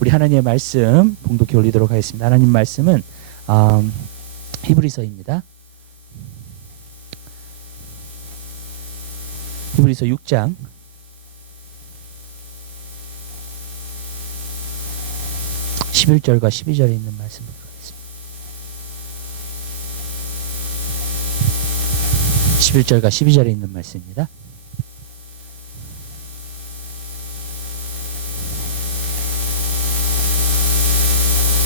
우리 하나님의 말씀 봉독해 올리도록 하겠습니다. 하나님 말씀은 히브리서입니다. 히브리서 6장 11절과 12절에 있는 말씀 보도록 하겠습니다. 11절과 12절에 있는 말씀입니다.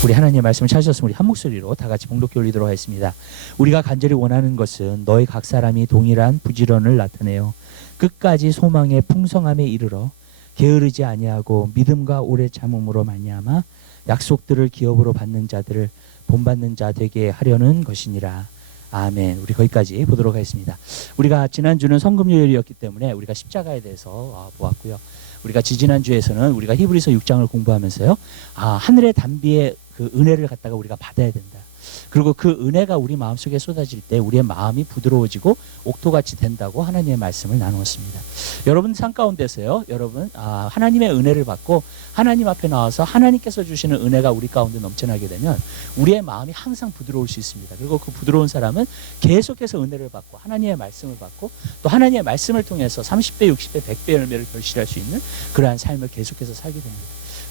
우리 하나님의 말씀을 찾으셨으면 우리 한 목소리로 다 같이 봉독해 올리도록 하겠습니다. 우리가 간절히 원하는 것은 너희 각 사람이 동일한 부지런을 나타내어 끝까지 소망의 풍성함에 이르러 게으르지 아니하고 믿음과 오래 참음으로 말미암아 약속들을 기업으로 받는 자들을 본받는 자 되게 하려는 것이니라. 아멘. 우리 거기까지 보도록 하겠습니다. 우리가 지난주는 성금요일이었기 때문에 우리가 십자가에 대해서 보았고요. 우리가 지지난주에서는 우리가 히브리서 6장을 공부하면서요, 하늘의 단비의 그 은혜를 갖다가 우리가 받아야 된다. 그리고 그 은혜가 우리 마음속에 쏟아질 때 우리의 마음이 부드러워지고 옥토같이 된다고 하나님의 말씀을 나누었습니다. 여러분 삶 가운데서요, 여러분 하나님의 은혜를 받고 하나님 앞에 나와서 하나님께서 주시는 은혜가 우리 가운데 넘쳐나게 되면 우리의 마음이 항상 부드러울 수 있습니다. 그리고 그 부드러운 사람은 계속해서 은혜를 받고 하나님의 말씀을 받고 또 하나님의 말씀을 통해서 30배, 60배, 100배 열매를 결실할 수 있는 그러한 삶을 계속해서 살게 됩니다.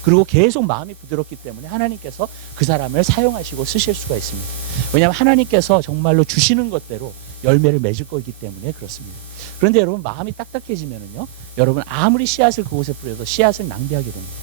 그리고 계속 마음이 부드럽기 때문에 하나님께서 그 사람을 사용하시고 쓰실 수가 있습니다. 왜냐하면 하나님께서 정말로 주시는 것대로 열매를 맺을 거기 때문에 그렇습니다. 그런데 여러분 마음이 딱딱해지면은요, 여러분 아무리 씨앗을 그곳에 뿌려도 씨앗을 낭비하게 됩니다.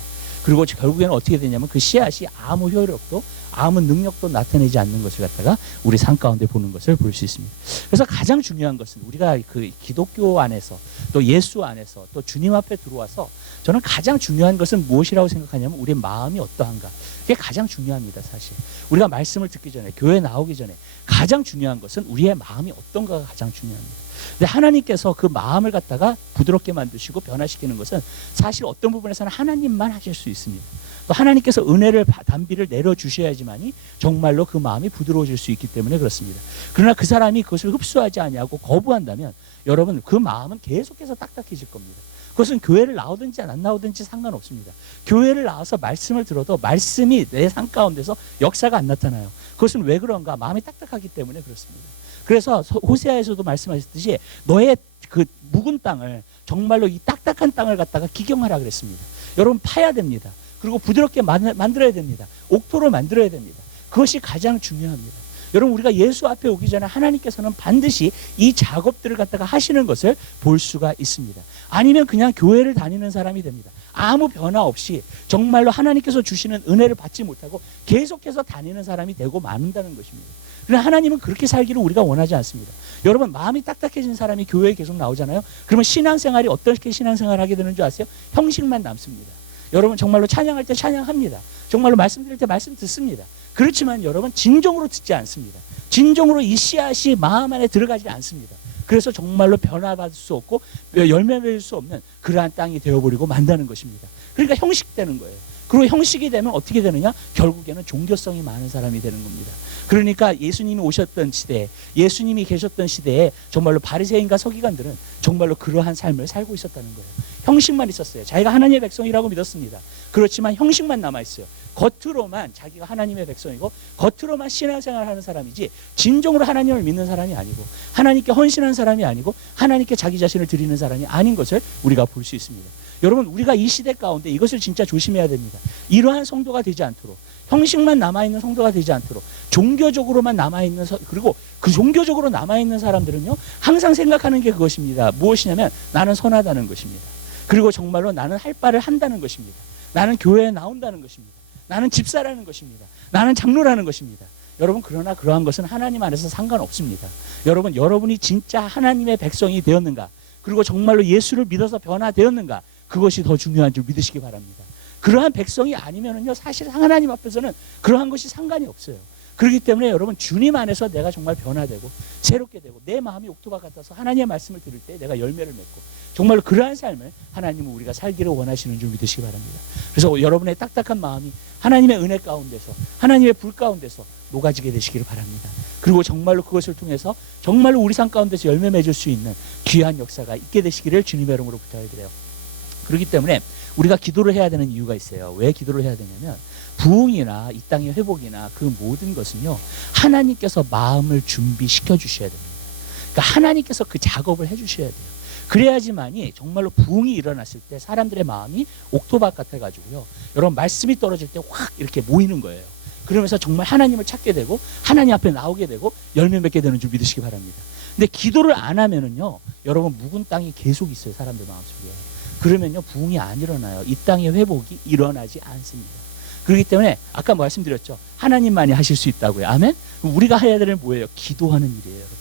그리고 결국에는 어떻게 되냐면 그 씨앗이 아무 효력도 아무 능력도 나타내지 않는 것을 갖다가 우리 삶 가운데 보는 것을 볼 수 있습니다. 그래서 가장 중요한 것은 우리가 그 기독교 안에서 또 예수 안에서 또 주님 앞에 들어와서 저는 가장 중요한 것은 무엇이라고 생각하냐면 우리의 마음이 어떠한가. 그게 가장 중요합니다. 사실 우리가 말씀을 듣기 전에 교회 나오기 전에 가장 중요한 것은 우리의 마음이 어떤가가 가장 중요합니다. 근데 하나님께서 그 마음을 갖다가 부드럽게 만드시고 변화시키는 것은 사실 어떤 부분에서는 하나님만 하실 수 있습니다. 또 하나님께서 은혜를 단비를 내려주셔야지만이 정말로 그 마음이 부드러워질 수 있기 때문에 그렇습니다. 그러나 그 사람이 그것을 흡수하지 아니하고 거부한다면 여러분 그 마음은 계속해서 딱딱해질 겁니다. 그것은 교회를 나오든지 안 나오든지 상관없습니다. 교회를 나와서 말씀을 들어도 말씀이 내 삶 가운데서 역사가 안 나타나요. 그것은 왜 그런가? 마음이 딱딱하기 때문에 그렇습니다. 그래서 호세아에서도 말씀하셨듯이 너의 그 묵은 땅을 정말로 이 딱딱한 땅을 갖다가 기경하라 그랬습니다. 여러분 파야 됩니다. 그리고 부드럽게 만들어야 됩니다. 옥토를 만들어야 됩니다. 그것이 가장 중요합니다. 여러분 우리가 예수 앞에 오기 전에 하나님께서는 반드시 이 작업들을 갖다가 하시는 것을 볼 수가 있습니다. 아니면 그냥 교회를 다니는 사람이 됩니다. 아무 변화 없이 정말로 하나님께서 주시는 은혜를 받지 못하고 계속해서 다니는 사람이 되고 마는다는 것입니다. 그러나 하나님은 그렇게 살기를 우리가 원하지 않습니다. 여러분 마음이 딱딱해진 사람이 교회에 계속 나오잖아요. 그러면 신앙생활이 어떻게 신앙생활을 하게 되는 줄 아세요? 형식만 남습니다. 여러분 정말로 찬양할 때 찬양합니다. 정말로 말씀드릴 때 말씀 듣습니다. 그렇지만 여러분 진정으로 듣지 않습니다. 진정으로 이 씨앗이 마음 안에 들어가지 않습니다. 그래서 정말로 변화받을 수 없고 열매 맺을 수 없는 그러한 땅이 되어버리고 만다는 것입니다. 그러니까 형식되는 거예요. 그리고 형식이 되면 어떻게 되느냐? 결국에는 종교성이 많은 사람이 되는 겁니다. 그러니까 예수님이 오셨던 시대에, 예수님이 계셨던 시대에 정말로 바리새인과 서기관들은 정말로 그러한 삶을 살고 있었다는 거예요. 형식만 있었어요. 자기가 하나님의 백성이라고 믿었습니다. 그렇지만 형식만 남아있어요. 겉으로만 자기가 하나님의 백성이고 겉으로만 신앙생활을 하는 사람이지 진정으로 하나님을 믿는 사람이 아니고 하나님께 헌신한 사람이 아니고 하나님께 자기 자신을 드리는 사람이 아닌 것을 우리가 볼 수 있습니다. 여러분 우리가 이 시대 가운데 이것을 진짜 조심해야 됩니다. 이러한 성도가 되지 않도록, 형식만 남아있는 성도가 되지 않도록, 종교적으로만 남아있는 그리고 그 종교적으로 남아있는 사람들은요 항상 생각하는 게 그것입니다. 무엇이냐면 나는 선하다는 것입니다. 그리고 정말로 나는 할 바를 한다는 것입니다. 나는 교회에 나온다는 것입니다. 나는 집사라는 것입니다. 나는 장로라는 것입니다. 여러분 그러나 그러한 것은 하나님 안에서 상관없습니다. 여러분 여러분이 진짜 하나님의 백성이 되었는가, 그리고 정말로 예수를 믿어서 변화되었는가, 그것이 더 중요한 줄 믿으시기 바랍니다. 그러한 백성이 아니면은요 사실 하나님 앞에서는 그러한 것이 상관이 없어요. 그렇기 때문에 여러분 주님 안에서 내가 정말 변화되고 새롭게 되고 내 마음이 옥토가 같아서 하나님의 말씀을 들을 때 내가 열매를 맺고 정말로 그러한 삶을 하나님은 우리가 살기를 원하시는 줄 믿으시기 바랍니다. 그래서 여러분의 딱딱한 마음이 하나님의 은혜 가운데서 하나님의 불 가운데서 녹아지게 되시기를 바랍니다. 그리고 정말로 그것을 통해서 정말로 우리 삶 가운데서 열매 맺을 수 있는 귀한 역사가 있게 되시기를 주님의 이름으로 부탁드려요. 그렇기 때문에 우리가 기도를 해야 되는 이유가 있어요. 왜 기도를 해야 되냐면 부흥이나 이 땅의 회복이나 그 모든 것은요, 하나님께서 마음을 준비시켜 주셔야 됩니다. 그러니까 하나님께서 그 작업을 해 주셔야 돼요. 그래야지만이 정말로 부흥이 일어났을 때 사람들의 마음이 옥토박 같아가지고요, 여러분 말씀이 떨어질 때 확 이렇게 모이는 거예요. 그러면서 정말 하나님을 찾게 되고 하나님 앞에 나오게 되고 열매 맺게 되는 줄 믿으시기 바랍니다. 근데 기도를 안 하면은요, 여러분 묵은 땅이 계속 있어요, 사람들 마음속에. 그러면요, 부흥이 안 일어나요. 이 땅의 회복이 일어나지 않습니다. 그렇기 때문에 아까 말씀드렸죠, 하나님만이 하실 수 있다고요. 아멘. 우리가 해야 되는 뭐예요? 기도하는 일이에요, 여러분.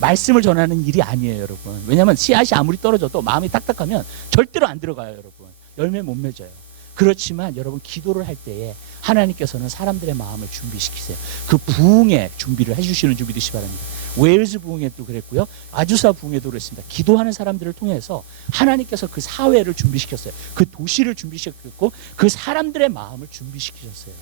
말씀을 전하는 일이 아니에요, 여러분. 왜냐하면 씨앗이 아무리 떨어져도 마음이 딱딱하면 절대로 안 들어가요, 여러분. 열매 못 맺어요. 그렇지만 여러분, 기도를 할 때에 하나님께서는 사람들의 마음을 준비시키세요. 그 부흥의 준비를 해주시는 줄 믿으시기 바랍니다. 웨일즈 부흥에도 그랬고요, 아주사 부흥에도 그랬습니다. 기도하는 사람들을 통해서 하나님께서 그 사회를 준비시켰어요. 그 도시를 준비시켰고 그 사람들의 마음을 준비시키셨어요.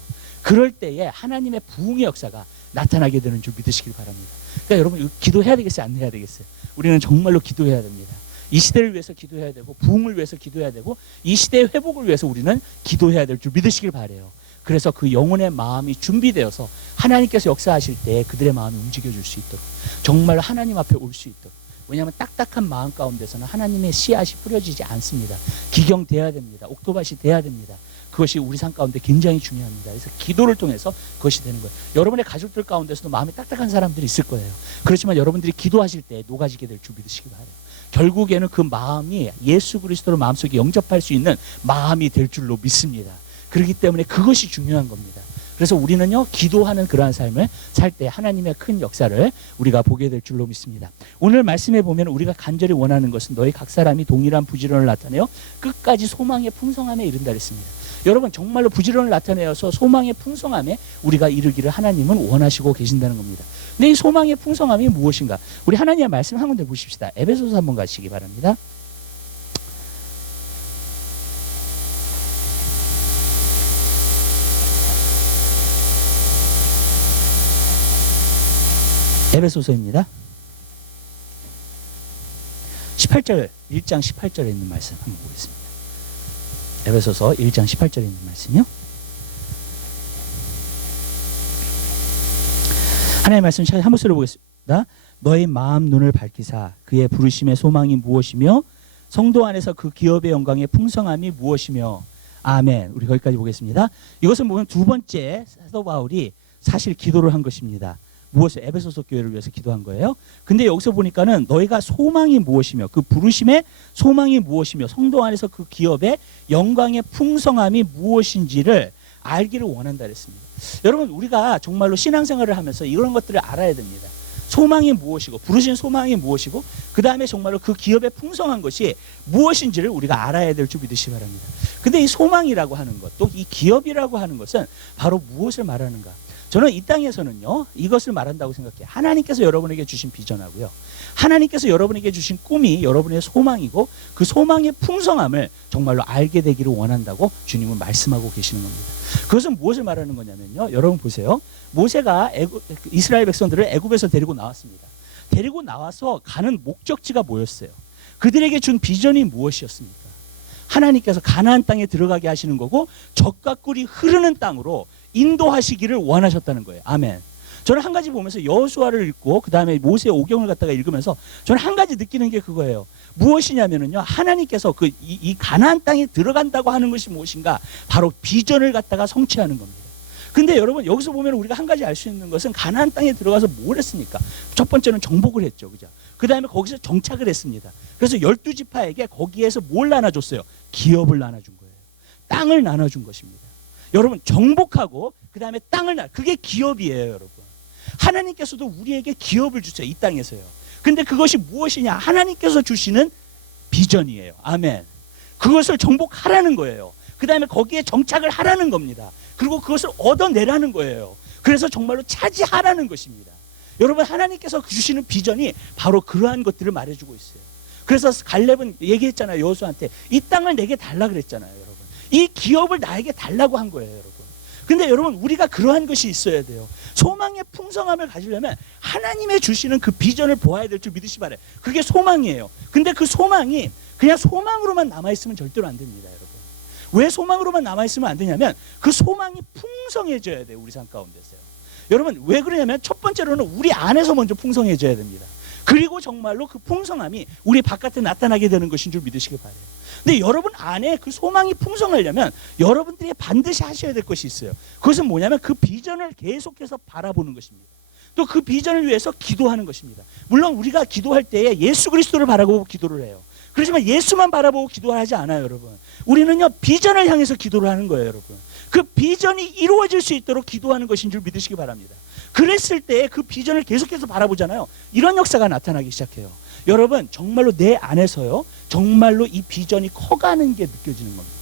그럴 때에 하나님의 부흥의 역사가 나타나게 되는 줄 믿으시길 바랍니다. 그러니까 여러분, 기도해야 되겠어요, 안 해야 되겠어요? 우리는 정말로 기도해야 됩니다. 이 시대를 위해서 기도해야 되고 부흥을 위해서 기도해야 되고 이 시대의 회복을 위해서 우리는 기도해야 될 줄 믿으시길 바라요. 그래서 그 영혼의 마음이 준비되어서 하나님께서 역사하실 때 그들의 마음이 움직여줄 수 있도록, 정말 하나님 앞에 올 수 있도록. 왜냐하면 딱딱한 마음 가운데서는 하나님의 씨앗이 뿌려지지 않습니다. 기경돼야 됩니다. 옥토밭이 돼야 됩니다. 그것이 우리 삶 가운데 굉장히 중요합니다. 그래서 기도를 통해서 그것이 되는 거예요. 여러분의 가족들 가운데서도 마음이 딱딱한 사람들이 있을 거예요. 그렇지만 여러분들이 기도하실 때 녹아지게 될 줄 믿으시기 바라요. 결국에는 그 마음이 예수 그리스도를 마음속에 영접할 수 있는 마음이 될 줄로 믿습니다. 그렇기 때문에 그것이 중요한 겁니다. 그래서 우리는요, 기도하는 그러한 삶을 살 때 하나님의 큰 역사를 우리가 보게 될 줄로 믿습니다. 오늘 말씀에 보면 우리가 간절히 원하는 것은 너희 각 사람이 동일한 부지런을 나타내어 끝까지 소망의 풍성함에 이른다 그랬습니다. 여러분, 정말로 부지런을 나타내어서 소망의 풍성함에 우리가 이르기를 하나님은 원하시고 계신다는 겁니다. 근데 이 소망의 풍성함이 무엇인가? 우리 하나님의 말씀 한 군데 보십시다. 에베소서 한번 가시기 바랍니다. 에베소서입니다. 18절, 1장 18절에 있는 말씀 한번 보겠습니다. 에베소서 1장 18절에 있는 말씀이요. 하나님의 말씀 한 목소리로 보겠습니다. 너의 마음 눈을 밝히사 그의 부르심의 소망이 무엇이며 성도 안에서 그 기업의 영광의 풍성함이 무엇이며. 아멘. 우리 거기까지 보겠습니다. 이것은 보면 두 번째 사도 바울이 사실 기도를 한 것입니다. 무엇을? 에베소서 교회를 위해서 기도한 거예요. 근데 여기서 보니까는 너희가 소망이 무엇이며 그 부르심의 소망이 무엇이며 성도 안에서 그 기업의 영광의 풍성함이 무엇인지를 알기를 원한다 그랬습니다. 여러분, 우리가 정말로 신앙생활을 하면서 이런 것들을 알아야 됩니다. 소망이 무엇이고 부르신 소망이 무엇이고 그 다음에 정말로 그 기업의 풍성한 것이 무엇인지를 우리가 알아야 될 줄 믿으시기 바랍니다. 근데 이 소망이라고 하는 것, 또 이 기업이라고 하는 것은 바로 무엇을 말하는가? 저는 이 땅에서는요, 이것을 말한다고 생각해요. 하나님께서 여러분에게 주신 비전하고요, 하나님께서 여러분에게 주신 꿈이 여러분의 소망이고 그 소망의 풍성함을 정말로 알게 되기를 원한다고 주님은 말씀하고 계시는 겁니다. 그것은 무엇을 말하는 거냐면요, 여러분 보세요. 모세가 이스라엘 백성들을 애굽에서 데리고 나왔습니다. 데리고 나와서 가는 목적지가 뭐였어요? 그들에게 준 비전이 무엇이었습니까? 하나님께서 가나안 땅에 들어가게 하시는 거고 젖과 꿀이 흐르는 땅으로 인도하시기를 원하셨다는 거예요. 아멘. 저는 한 가지 보면서 여호수아를 읽고 그 다음에 모세의 오경을 갖다가 읽으면서 저는 한 가지 느끼는 게 그거예요. 무엇이냐면은요, 하나님께서 이 가나안 땅에 들어간다고 하는 것이 무엇인가? 바로 비전을 갖다가 성취하는 겁니다. 근데 여러분, 여기서 보면 우리가 한 가지 알 수 있는 것은 가나안 땅에 들어가서 뭘 했습니까? 첫 번째는 정복을 했죠, 그죠? 그 다음에 거기서 정착을 했습니다. 그래서 12지파에게 거기에서 뭘 나눠줬어요? 기업을 나눠준 거예요. 땅을 나눠준 것입니다. 여러분, 정복하고 그 다음에 그게 기업이에요, 여러분. 하나님께서도 우리에게 기업을 주세요, 이 땅에서요. 근데 그것이 무엇이냐? 하나님께서 주시는 비전이에요. 아멘. 그것을 정복하라는 거예요. 그 다음에 거기에 정착을 하라는 겁니다. 그리고 그것을 얻어내라는 거예요. 그래서 정말로 차지하라는 것입니다. 여러분, 하나님께서 주시는 비전이 바로 그러한 것들을 말해주고 있어요. 그래서 갈렙은 얘기했잖아요, 여호수아한테. 이 땅을 내게 달라 그랬잖아요, 여러분. 이 기업을 나에게 달라고 한 거예요, 여러분. 근데 여러분, 우리가 그러한 것이 있어야 돼요. 소망의 풍성함을 가지려면 하나님의 주시는 그 비전을 보아야 될 줄 믿으시 바라요. 그게 소망이에요. 근데 그 소망이 그냥 소망으로만 남아있으면 절대로 안 됩니다, 여러분. 왜 소망으로만 남아있으면 안 되냐면 그 소망이 풍성해져야 돼요. 우리 삶 가운데서요. 여러분 왜 그러냐면 첫 번째로는 우리 안에서 먼저 풍성해져야 됩니다. 그리고 정말로 그 풍성함이 우리 바깥에 나타나게 되는 것인 줄 믿으시기 바라요. 근데 여러분 안에 그 소망이 풍성하려면 여러분들이 반드시 하셔야 될 것이 있어요. 그것은 뭐냐면 그 비전을 계속해서 바라보는 것입니다. 또 그 비전을 위해서 기도하는 것입니다. 물론 우리가 기도할 때에 예수 그리스도를 바라보고 기도를 해요. 그렇지만 예수만 바라보고 기도하지 않아요, 여러분. 우리는요 비전을 향해서 기도를 하는 거예요, 여러분. 그 비전이 이루어질 수 있도록 기도하는 것인 줄 믿으시기 바랍니다. 그랬을 때 그 비전을 계속해서 바라보잖아요. 이런 역사가 나타나기 시작해요. 여러분 정말로 내 안에서요 정말로 이 비전이 커가는 게 느껴지는 겁니다.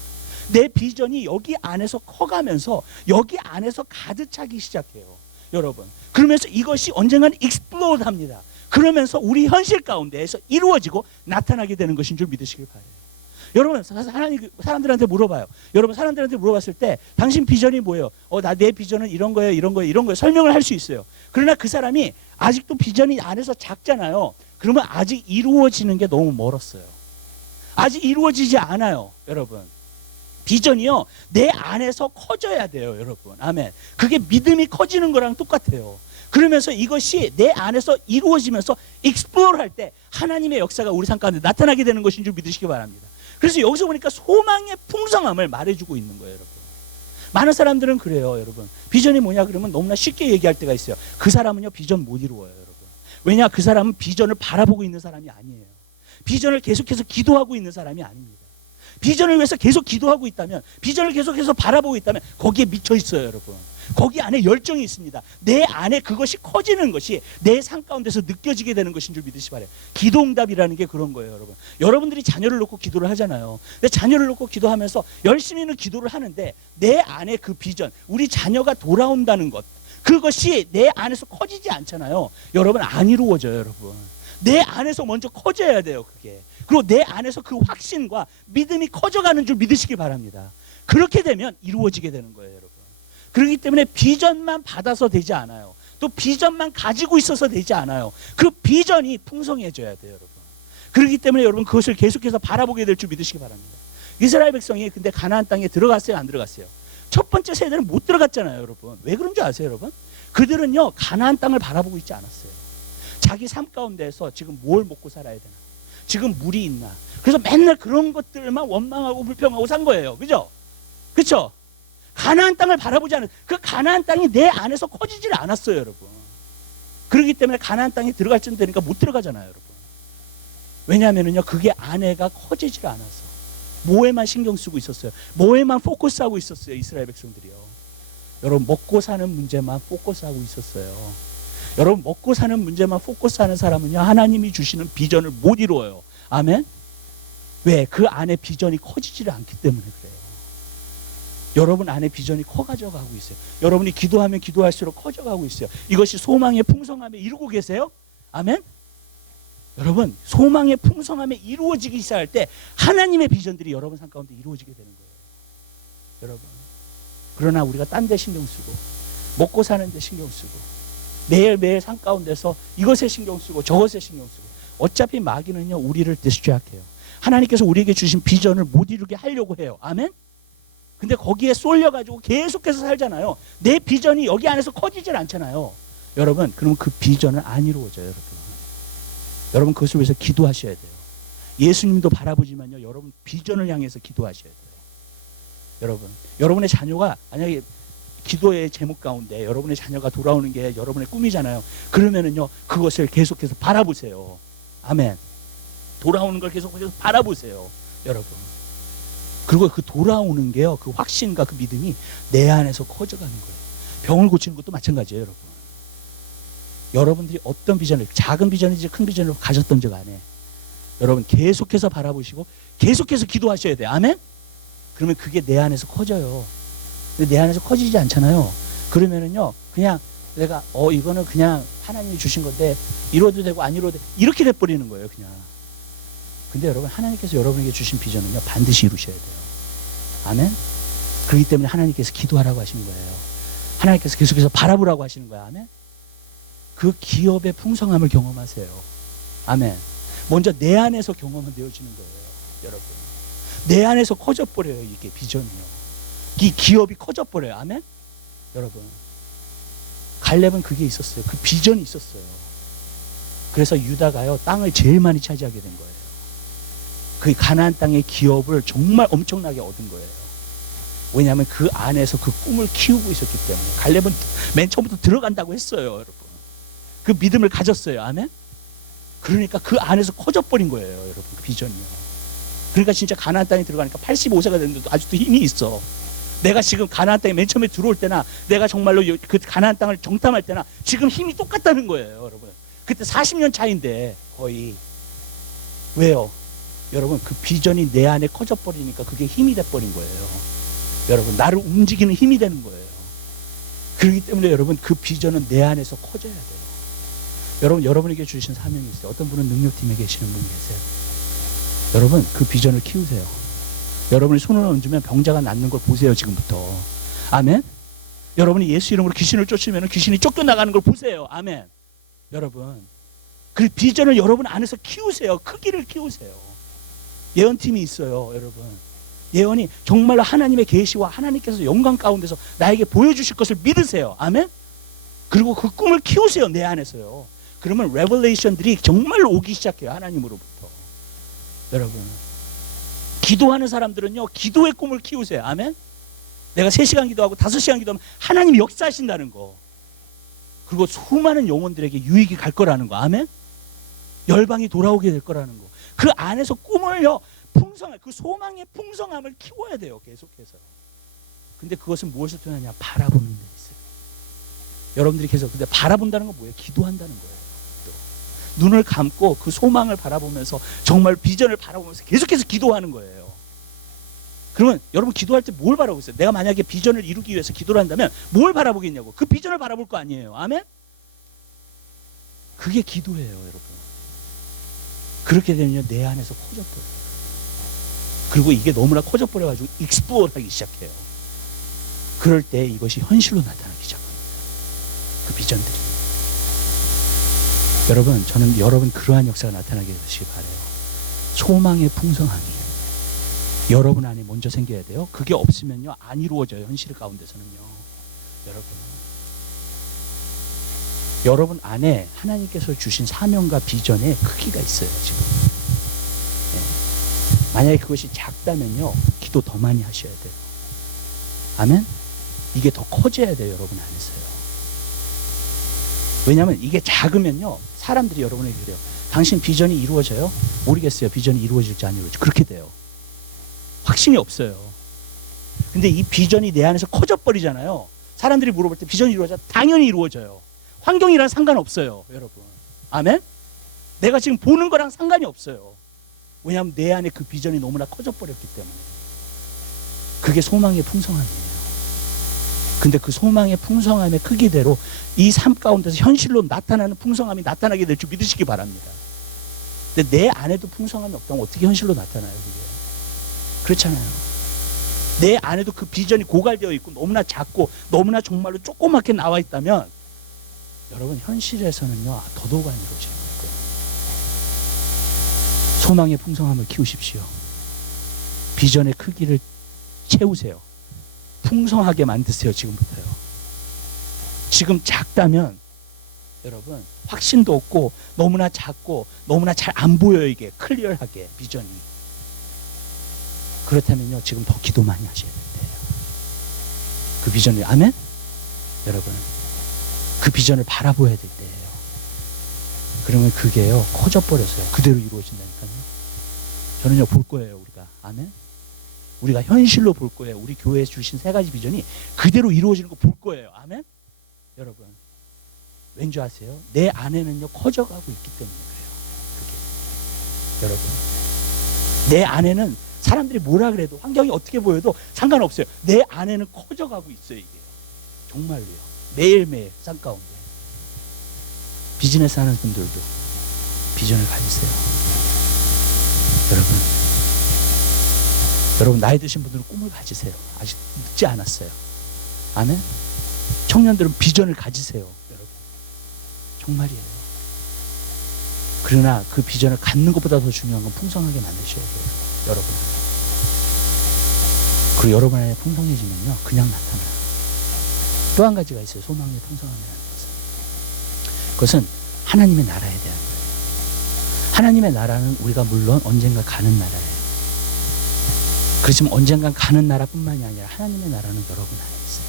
내 비전이 여기 안에서 커가면서 여기 안에서 가득 차기 시작해요, 여러분. 그러면서 이것이 언젠가는 익스플로드 합니다. 그러면서 우리 현실 가운데에서 이루어지고 나타나게 되는 것인 줄 믿으시길 바라요. 여러분 사람들한테 물어봐요. 여러분 사람들한테 물어봤을 때 당신 비전이 뭐예요? 내 비전은 이런 거예요, 이런 거예요, 이런 거예요. 설명을 할 수 있어요. 그러나 그 사람이 아직도 비전이 안에서 작잖아요. 그러면 아직 이루어지는 게 너무 멀었어요. 아직 이루어지지 않아요, 여러분. 비전이요 내 안에서 커져야 돼요, 여러분. 아멘. 그게 믿음이 커지는 거랑 똑같아요. 그러면서 이것이 내 안에서 이루어지면서 익스플로र 할 때 하나님의 역사가 우리 삶 가운데 나타나게 되는 것인 줄 믿으시기 바랍니다. 그래서 여기서 보니까 소망의 풍성함을 말해주고 있는 거예요, 여러분. 많은 사람들은 그래요, 여러분. 비전이 뭐냐 그러면 너무나 쉽게 얘기할 때가 있어요. 그 사람은요 비전 못 이루어요, 여러분. 왜냐? 그 사람은 비전을 바라보고 있는 사람이 아니에요. 비전을 계속해서 기도하고 있는 사람이 아닙니다. 비전을 위해서 계속 기도하고 있다면, 비전을 계속해서 바라보고 있다면 거기에 미쳐 있어요, 여러분. 거기 안에 열정이 있습니다. 내 안에 그것이 커지는 것이 내 삶 가운데서 느껴지게 되는 것인 줄 믿으시 바라요. 기도응답이라는 게 그런 거예요, 여러분. 여러분들이 자녀를 놓고 기도를 하잖아요. 근데 자녀를 놓고 기도하면서 열심히는 기도를 하는데 내 안에 그 비전, 우리 자녀가 돌아온다는 것, 그것이 내 안에서 커지지 않잖아요. 여러분 안 이루어져요, 여러분. 내 안에서 먼저 커져야 돼요, 그게. 그리고 내 안에서 그 확신과 믿음이 커져가는 줄 믿으시기 바랍니다. 그렇게 되면 이루어지게 되는 거예요, 여러분. 그렇기 때문에 비전만 받아서 되지 않아요. 또 비전만 가지고 있어서 되지 않아요. 그 비전이 풍성해져야 돼요, 여러분. 그렇기 때문에 여러분 그것을 계속해서 바라보게 될 줄 믿으시기 바랍니다. 이스라엘 백성이 근데 가나안 땅에 들어갔어요, 안 들어갔어요? 첫 번째 세대는 못 들어갔잖아요, 여러분. 왜 그런 줄 아세요, 여러분? 그들은요 가나안 땅을 바라보고 있지 않았어요. 자기 삶 가운데서 지금 뭘 먹고 살아야 되나? 지금 물이 있나? 그래서 맨날 그런 것들만 원망하고 불평하고 산 거예요. 그죠? 그쵸? 가나안 땅을 바라보지 않은, 그 가나안 땅이 내 안에서 커지질 않았어요, 여러분. 그렇기 때문에 가나안 땅에 들어갈 쯤 되니까 못 들어가잖아요, 여러분. 왜냐하면요 그게 안에가 커지질 않아서 뭐에만 신경 쓰고 있었어요. 뭐에만 포커스하고 있었어요, 이스라엘 백성들이요. 여러분 먹고 사는 문제만 포커스하고 있었어요. 여러분 먹고 사는 문제만 포커스하는 사람은요 하나님이 주시는 비전을 못 이루어요. 아멘? 왜? 그 안에 비전이 커지지를 않기 때문에 그래요. 여러분 안에 비전이 커가져 가고 있어요. 여러분이 기도하면 기도할수록 커져가고 있어요. 이것이 소망의 풍성함에 이루고 계세요? 아멘? 여러분 소망의 풍성함에 이루어지기 시작할 때 하나님의 비전들이 여러분 삶 가운데 이루어지게 되는 거예요, 여러분. 그러나 우리가 딴 데 신경 쓰고 먹고 사는 데 신경 쓰고 매일매일 삶 가운데서 이것에 신경 쓰고 저것에 신경 쓰고 어차피 마귀는요 우리를 디스트랙해요. 하나님께서 우리에게 주신 비전을 못 이루게 하려고 해요. 아멘? 근데 거기에 쏠려가지고 계속해서 살잖아요. 내 비전이 여기 안에서 커지질 않잖아요. 여러분 그러면 그 비전은 안 이루어져요, 여러분. 여러분 그것을 위해서 기도하셔야 돼요. 예수님도 바라보지만요 여러분 비전을 향해서 기도하셔야 돼요. 여러분 여러분의 자녀가 만약에 기도의 제목 가운데 여러분의 자녀가 돌아오는 게 여러분의 꿈이잖아요. 그러면은요 그것을 계속해서 바라보세요. 아멘. 돌아오는 걸 계속해서 바라보세요, 여러분. 그리고 그 돌아오는 게요 그 확신과 그 믿음이 내 안에서 커져가는 거예요. 병을 고치는 것도 마찬가지예요, 여러분. 여러분들이 어떤 비전을, 작은 비전인지 큰 비전을 가졌던 적 안에 여러분 계속해서 바라보시고 계속해서 기도하셔야 돼요. 아멘? 그러면 그게 내 안에서 커져요. 근데 내 안에서 커지지 않잖아요. 그러면은요 그냥 내가 이거는 그냥 하나님이 주신 건데 이루어도 되고 안 이루어도 되고 이렇게 돼버리는 거예요, 그냥. 근데 여러분 하나님께서 여러분에게 주신 비전은요 반드시 이루셔야 돼요. 아멘? 그렇기 때문에 하나님께서 기도하라고 하시는 거예요. 하나님께서 계속해서 바라보라고 하시는 거예요. 아멘? 그 기업의 풍성함을 경험하세요. 아멘. 먼저 내 안에서 경험은 되어지는 거예요, 여러분. 내 안에서 커져버려요. 이게 비전이요. 이 기업이 커져버려요. 아멘? 여러분, 갈렙은 그게 있었어요. 그 비전이 있었어요. 그래서 유다가요, 땅을 제일 많이 차지하게 된 거예요. 그 가나안 땅의 기업을 정말 엄청나게 얻은 거예요. 왜냐하면 그 안에서 그 꿈을 키우고 있었기 때문에. 갈렙은 맨 처음부터 들어간다고 했어요, 여러분. 그 믿음을 가졌어요. 아멘? 그러니까 그 안에서 커져버린 거예요, 여러분. 그 비전이요. 그러니까 진짜 가나안 땅에 들어가니까 85세가 됐는데도 아직도 힘이 있어. 내가 지금 가나안 땅에 맨 처음에 들어올 때나 내가 정말로 그 가나안 땅을 정탐할 때나 지금 힘이 똑같다는 거예요, 여러분. 그때 40년 차인데 거의. 왜요? 여러분, 그 비전이 내 안에 커져버리니까 그게 힘이 돼버린 거예요. 여러분, 나를 움직이는 힘이 되는 거예요. 그렇기 때문에 여러분, 그 비전은 내 안에서 커져야 돼요. 여러분, 여러분에게 주신 사명이 있어요. 어떤 분은 능력팀에 계시는 분이 계세요. 여러분, 그 비전을 키우세요. 여러분이 손을 얹으면 병자가 낫는 걸 보세요, 지금부터. 아멘? 여러분이 예수 이름으로 귀신을 쫓으면 귀신이 쫓겨나가는 걸 보세요. 아멘? 여러분, 그 비전을 여러분 안에서 키우세요. 크기를 키우세요. 예언팀이 있어요, 여러분. 예언이 정말로 하나님의 계시와 하나님께서 영광 가운데서 나에게 보여주실 것을 믿으세요. 아멘? 그리고 그 꿈을 키우세요, 내 안에서요. 그러면 레벨레이션들이 정말로 오기 시작해요, 하나님으로부터. 여러분, 기도하는 사람들은요, 기도의 꿈을 키우세요. 아멘? 내가 3시간 기도하고 5시간 기도하면 하나님이 역사하신다는 거. 그리고 수많은 영혼들에게 유익이 갈 거라는 거. 아멘? 열방이 돌아오게 될 거라는 거. 그 안에서 꿈을요, 그 소망의 풍성함을 키워야 돼요, 계속해서. 근데 그것은 무엇을 통하냐? 바라보는 데 있어요. 여러분들이 계속, 근데 바라본다는 건 뭐예요? 기도한다는 거예요. 또 눈을 감고 그 소망을 바라보면서, 정말 비전을 바라보면서 계속해서 기도하는 거예요. 그러면 여러분, 기도할 때 뭘 바라보고 있어요? 내가 만약에 비전을 이루기 위해서 기도를 한다면 뭘 바라보겠냐고. 그 비전을 바라볼 거 아니에요. 아멘? 그게 기도예요, 여러분. 그렇게 되면 내 안에서 커져버려요. 그리고 이게 너무나 커져버려가지고 익스플로드 하기 시작해요. 그럴 때 이것이 현실로 나타나기 시작합니다. 그 비전들이. 여러분, 저는 여러분 그러한 역사가 나타나게 되시기 바라요. 소망의 풍성함이 여러분 안에 먼저 생겨야 돼요. 그게 없으면요, 안 이루어져요, 현실 가운데서는요. 여러분 안에 하나님께서 주신 사명과 비전의 크기가 있어요, 지금. 네. 만약에 그것이 작다면요, 기도 더 많이 하셔야 돼요. 아멘? 이게 더 커져야 돼요, 여러분 안에서요. 왜냐하면 이게 작으면요, 사람들이 여러분에게 그래요. 당신 비전이 이루어져요? 모르겠어요. 비전이 이루어질지 안 이루어질지. 그렇게 돼요. 확신이 없어요. 근데 이 비전이 내 안에서 커져버리잖아요. 사람들이 물어볼 때 비전이 이루어져? 당연히 이루어져요. 환경이랑 상관없어요, 여러분. 아멘? 내가 지금 보는 거랑 상관이 없어요. 왜냐하면 내 안에 그 비전이 너무나 커져버렸기 때문에. 그게 소망의 풍성함이에요. 근데 그 소망의 풍성함의 크기대로 이 삶 가운데서 현실로 나타나는 풍성함이 나타나게 될 줄 믿으시기 바랍니다. 근데 내 안에도 풍성함이 없다면 어떻게 현실로 나타나요, 그게? 그렇잖아요. 내 안에도 그 비전이 고갈되어 있고 너무나 작고 너무나 정말로 조그맣게 나와 있다면 여러분, 현실에서는요, 더더욱 안 이루어지는 거예요. 소망의 풍성함을 키우십시오. 비전의 크기를 채우세요. 풍성하게 만드세요, 지금부터요. 지금 작다면 여러분, 확신도 없고 너무나 작고 너무나 잘 안 보여요, 이게 클리어하게 비전이. 그렇다면요, 지금 더 기도 많이 하셔야 돼요. 그 비전을. 아멘? 여러분, 그 비전을 바라보아야 될 때예요. 그러면 그게요, 커져버려서요, 그대로 이루어진다니까요. 저는요, 볼 거예요, 우리가. 아멘? 우리가 현실로 볼 거예요. 우리 교회에 주신 3가지 비전이 그대로 이루어지는 거 볼 거예요. 아멘? 여러분, 왠지 아세요? 내 안에는요, 커져가고 있기 때문에 그래요. 그게. 여러분, 내 안에는 사람들이 뭐라 그래도, 환경이 어떻게 보여도 상관없어요. 내 안에는 커져가고 있어요, 이게. 정말로요. 매일매일 삶 가운데. 비즈니스 하는 분들도 비전을 가지세요. 여러분, 나이 드신 분들은 꿈을 가지세요. 아직 늦지 않았어요. 아멘? 청년들은 비전을 가지세요, 여러분. 정말이에요. 그러나 그 비전을 갖는 것보다 더 중요한 건 풍성하게 만드셔야 돼요, 여러분. 그리고 여러분 안에 풍성해지면요, 그냥 나타나요. 또 한 가지가 있어요. 소망의 풍성함이라는 것은. 그것은 하나님의 나라에 대한 거예요. 하나님의 나라는 우리가 물론 언젠가 가는 나라예요. 그렇지만 언젠가 가는 나라뿐만이 아니라 하나님의 나라는 여러분 안에 있어요.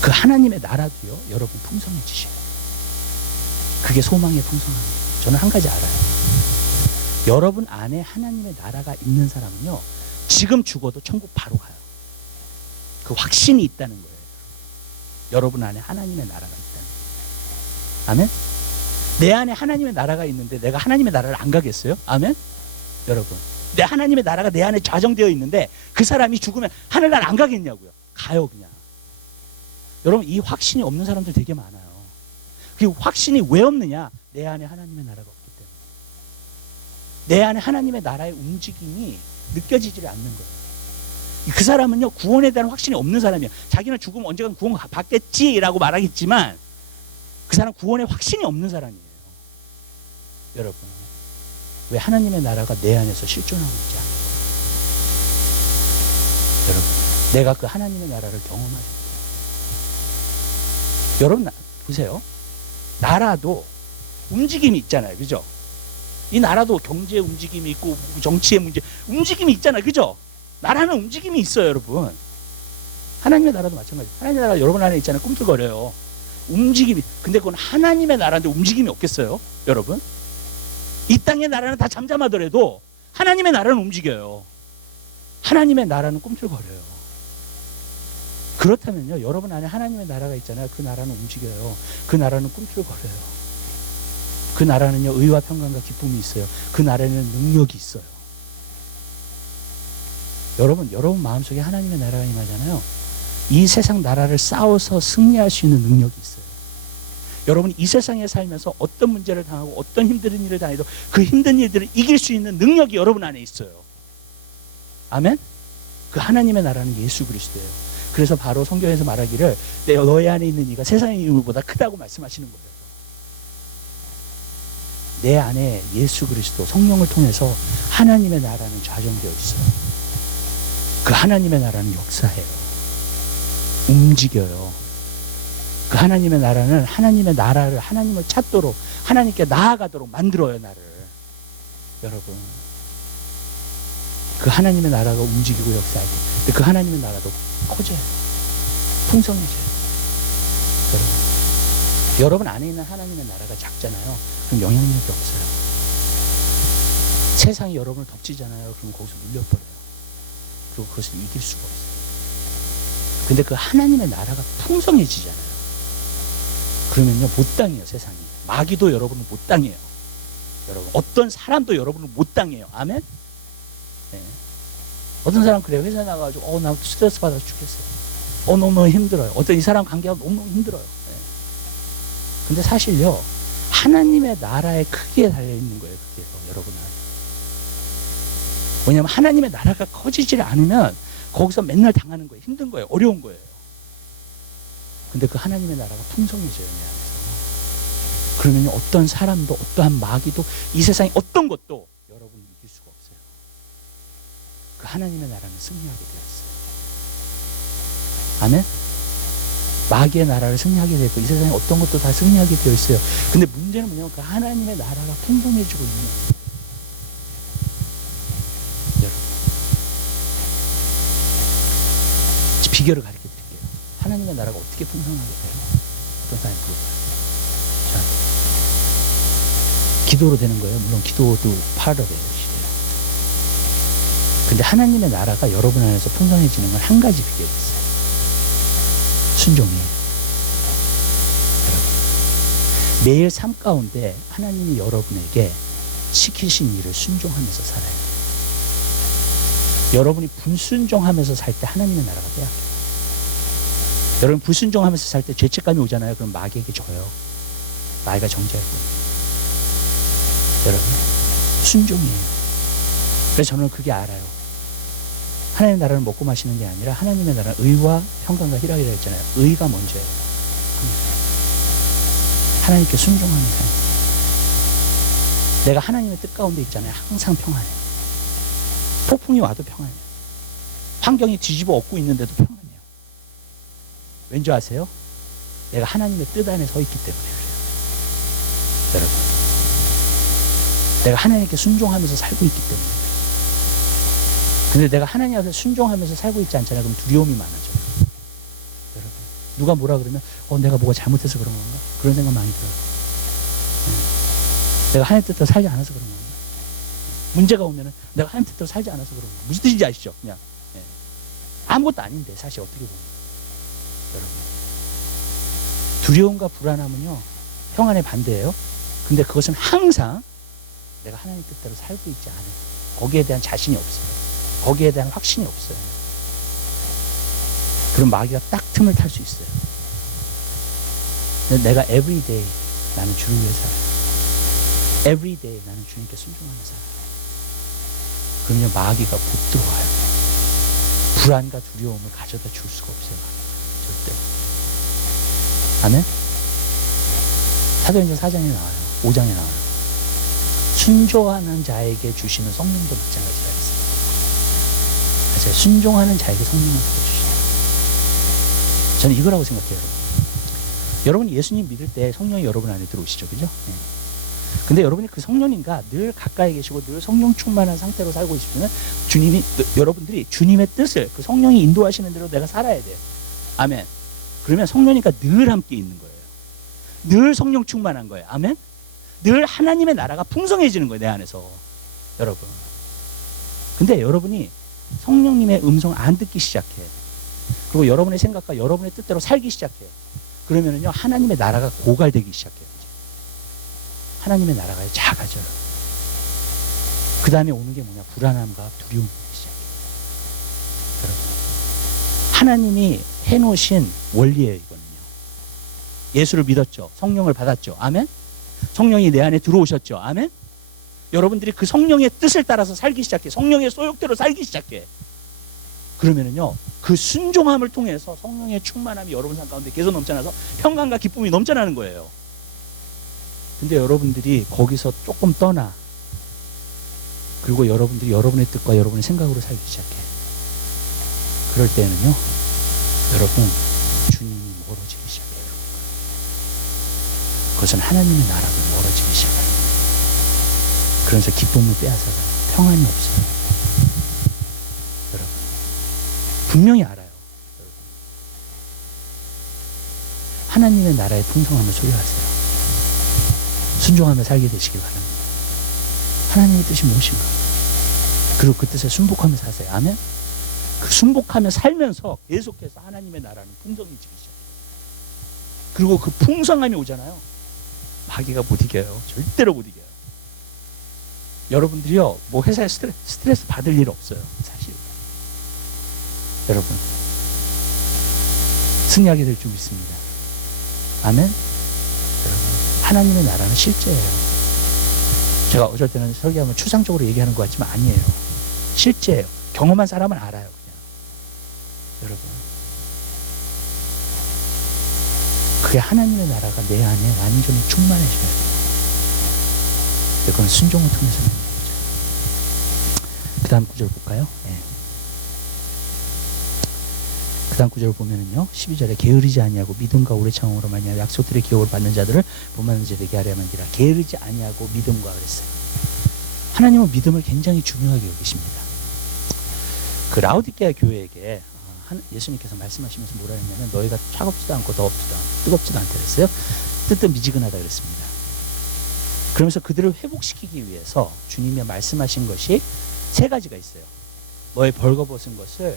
그 하나님의 나라도요, 여러분 풍성해지셔요. 그게 소망의 풍성함이에요. 저는 한 가지 알아요. 여러분 안에 하나님의 나라가 있는 사람은요, 지금 죽어도 천국 바로 가요. 그 확신이 있다는 거예요. 여러분 안에 하나님의 나라가 있다는 거예요. 아멘? 내 안에 하나님의 나라가 있는데 내가 하나님의 나라를 안 가겠어요? 아멘? 여러분, 내 하나님의 나라가 내 안에 좌정되어 있는데 그 사람이 죽으면 하늘나라 안 가겠냐고요? 가요, 그냥. 여러분, 이 확신이 없는 사람들 되게 많아요. 그 확신이 왜 없느냐? 내 안에 하나님의 나라가 없기 때문에. 내 안에 하나님의 나라의 움직임이 느껴지지 않는 거예요. 그 사람은요, 구원에 대한 확신이 없는 사람이에요. 자기는 죽으면 언젠가 구원 받겠지라고 말하겠지만 그 사람 구원에 확신이 없는 사람이에요. 여러분, 왜 하나님의 나라가 내 안에서 실존하고 있지 않는 거예요? 여러분, 내가 그 하나님의 나라를 경험하지 못해요. 여러분, 보세요. 나라도 움직임이 있잖아요. 그죠? 이 나라도 경제 움직임이 있고 정치의 문제, 움직임이 있잖아요. 그죠? 나라는 움직임이 있어요, 여러분. 하나님의 나라도 마찬가지예요. 하나님의 나라가 여러분 안에 있잖아요. 꿈틀거려요. 움직임이. 근데 그건 하나님의 나라인데 움직임이 없겠어요, 여러분? 이 땅의 나라는 다 잠잠하더라도 하나님의 나라는 움직여요. 하나님의 나라는 꿈틀거려요. 그렇다면요, 여러분 안에 하나님의 나라가 있잖아요. 그 나라는 움직여요. 그 나라는 꿈틀거려요. 그 나라는요, 의와 평강과 기쁨이 있어요. 그 나라에는 능력이 있어요. 여러분 마음속에 하나님의 나라가 임하잖아요. 이 세상 나라를 싸워서 승리할 수 있는 능력이 있어요. 여러분이 이 세상에 살면서 어떤 문제를 당하고 어떤 힘든 일을 당해도 그 힘든 일들을 이길 수 있는 능력이 여러분 안에 있어요. 아멘? 그 하나님의 나라는 예수 그리스도예요. 그래서 바로 성경에서 말하기를 너희 안에 있는 이가 세상의 이보다 크다고 말씀하시는 거예요. 내 안에 예수 그리스도 성령을 통해서 하나님의 나라는 좌정되어 있어요. 그 하나님의 나라는 역사해요. 움직여요. 그 하나님의 나라는 하나님의 나라를 하나님을 찾도록 하나님께 나아가도록 만들어요. 나를. 여러분, 그 하나님의 나라가 움직이고 역사할 때 그 하나님의 나라도 커져요. 풍성해져요. 여러분 안에 있는 하나님의 나라가 작잖아요. 그럼 영향력이 없어요. 세상이 여러분을 덮치잖아요. 그럼 거기서 물려버려요. 그리고 그것을 이길 수가 없어요. 근데 그 하나님의 나라가 풍성해지잖아요. 그러면요, 못 당해요. 세상이. 마귀도 여러분을 못 당해요. 여러분, 어떤 사람도 여러분을 못 당해요. 아멘? 네. 어떤 사람 그래요. 회사 나가가지고 나 스트레스 받아서 죽겠어요. 너무 힘들어요. 어떤 이 사람 관계가 너무 힘들어요. 네. 근데 사실요, 하나님의 나라의 크기에 달려있는 거예요. 그게 여러분 안에. 왜냐하면 하나님의 나라가 커지질 않으면 거기서 맨날 당하는 거예요. 힘든 거예요. 어려운 거예요. 근데 그 하나님의 나라가 풍성해져요. 내 안에서. 그러면 어떤 사람도 어떠한 마귀도 이 세상의 어떤 것도 여러분을 이길 수가 없어요. 그 하나님의 나라는 승리하게 되었어요. 아멘? 마귀의 나라를 승리하게 되고 이 세상의 어떤 것도 다 승리하게 되어 있어요. 근데 문제는 뭐냐면 그 하나님의 나라가 풍성해지고 있는 거예요. 비결을 가르쳐 드릴게요. 하나님의 나라가 어떻게 풍성하게 돼요? 어떤 사람이 물어봐요. 자, 기도로 되는 거예요. 물론 기도도 part of it. 근데 하나님의 나라가 여러분 안에서 풍성해지는 건 한 가지 비결이 있어요. 순종이에요. 여러분, 매일 삶 가운데 하나님이 여러분에게 시키신 일을 순종하면서 살아요. 여러분이 불순종하면서 살 때 하나님의 나라가 빼앗겨요. 여러분 불순종하면서 살 때 죄책감이 오잖아요. 그럼 마귀에게 져요. 마귀가 정죄할 거예요. 여러분, 순종이에요. 그래서 저는 그게 알아요. 하나님의 나라를 먹고 마시는 게 아니라 하나님의 나라는 의와 평강과 희락이라고 했잖아요. 의가 먼저예요. 하나님께 순종하는 삶. 내가 하나님의 뜻 가운데 있잖아요. 항상 평안해요. 폭풍이 와도 평안해요. 환경이 뒤집어 엎고 있는데도 평안해요. 왠지 아세요? 내가 하나님의 뜻 안에 서 있기 때문에 그래요. 여러분, 내가 하나님께 순종하면서 살고 있기 때문에. 근데 내가 하나님 앞에 순종하면서 살고 있지 않잖아요. 그럼 두려움이 많아져요. 여러분, 누가 뭐라 그러면 내가 뭐가 잘못해서 그런 건가? 그런 생각 많이 들어요. 내가 하나님 뜻대로 살지 않아서 그런 건가? 문제가 오면은 내가 하나님 뜻대로 살지 않아서 그런 건가? 무슨 뜻인지 아시죠? 그냥 아무것도 아닌데 사실 어떻게 보면 여러분, 두려움과 불안함은요 평안의 반대예요. 근데 그것은 항상 내가 하나님 뜻대로 살고 있지 않은, 거기에 대한 자신이 없어요. 거기에 대한 확신이 없어요. 그럼 마귀가 딱 틈을 탈 수 있어요. 내가 everyday 나는 주를 위해 살아요. everyday 나는 주님께 순종하며 살아요. 그러면 마귀가 못 들어와요. 불안과 두려움을 가져다 줄 수가 없어요. 절대. 아멘? 사도행전 4장에 나와요. 5장에 나와요. 순종하는 자에게 주시는 성령도 마찬가지라 했어요. 맞아요. 순종하는 자에게 성령을 주시는. 저는 이거라고 생각해요, 여러분. 여러분 예수님 믿을 때 성령이 여러분 안에 들어오시죠, 그죠? 네. 근데 여러분이 그 성령님과 늘 가까이 계시고 늘 성령 충만한 상태로 살고 있으면 여러분들이 주님의 뜻을 그 성령이 인도하시는 대로 내가 살아야 돼요. 아멘. 그러면 성령님과 늘 함께 있는 거예요. 늘 성령 충만한 거예요. 아멘. 늘 하나님의 나라가 풍성해지는 거예요, 내 안에서. 여러분. 근데 여러분이 성령님의 음성을 안 듣기 시작해. 그리고 여러분의 생각과 여러분의 뜻대로 살기 시작해. 그러면은요, 하나님의 나라가 고갈되기 시작해요. 하나님의 나라가 작아져요. 그 다음에 오는 게 뭐냐? 불안함과 두려움이 시작해요. 여러분. 하나님이 해놓으신 원리예요, 이거는요. 예수를 믿었죠. 성령을 받았죠. 아멘? 성령이 내 안에 들어오셨죠. 아멘? 여러분들이 그 성령의 뜻을 따라서 살기 시작해. 성령의 소욕대로 살기 시작해. 그러면은요, 그 순종함을 통해서 성령의 충만함이 여러분 삶 가운데 계속 넘쳐나서 평강과 기쁨이 넘쳐나는 거예요. 근데 여러분들이 거기서 조금 떠나, 그리고 여러분들이 여러분의 뜻과 여러분의 생각으로 살기 시작해. 그럴 때는요, 여러분, 주님이 멀어지기 시작해요. 그것은 하나님의 나라가 멀어지기 시작하는 거예요. 그래서 기쁨을 빼앗아가요. 평안이 없어요. 여러분, 분명히 알아요. 여러분. 하나님의 나라의 풍성함을 소유하세요. 순종하며 살게 되시길 바랍니다. 하나님의 뜻이 무엇인가? 그리고 그 뜻에 순복하며 사세요. 아멘? 그 순복하며 살면서 계속해서 하나님의 나라는 풍성해지기 시작해요. 그리고 그 풍성함이 오잖아요. 마귀가 못 이겨요. 절대로 못 이겨요. 여러분들이요, 뭐 회사에 스트레스 받을 일 없어요. 사실. 여러분, 승리하게 될 줄 믿습니다. 아멘? 여러분, 하나님의 나라는 실제예요. 제가 어쩔 때는 설교하면 추상적으로 얘기하는 것 같지만 아니에요. 실제예요. 경험한 사람은 알아요. 그냥. 여러분, 그게 하나님의 나라가 내 안에 완전히 충만해져야 돼요. 그건 순종을 통해서 되는 거죠. 그 다음 구절 볼까요? 네. 그 다음 구절 보면은요, 12절에 게으르지 아니하고 믿음과 오래 참음으로 말미암아 약속들의 기업을 받는 자들을 본받는 자 되게 하려 함이라. 게으르지 아니하고 믿음과 그랬어요. 하나님은 믿음을 굉장히 중요하게 여기십니다. 그 라오디게아 교회에게 예수님께서 말씀하시면서 뭐라 했냐면, 너희가 차갑지도 않고 더럽지도 않고 뜨겁지도 않다 그랬어요. 뜨뜻미지근하다 그랬습니다. 그러면서 그들을 회복시키기 위해서 주님이 말씀하신 것이 세 가지가 있어요. 너의 벌거벗은 것을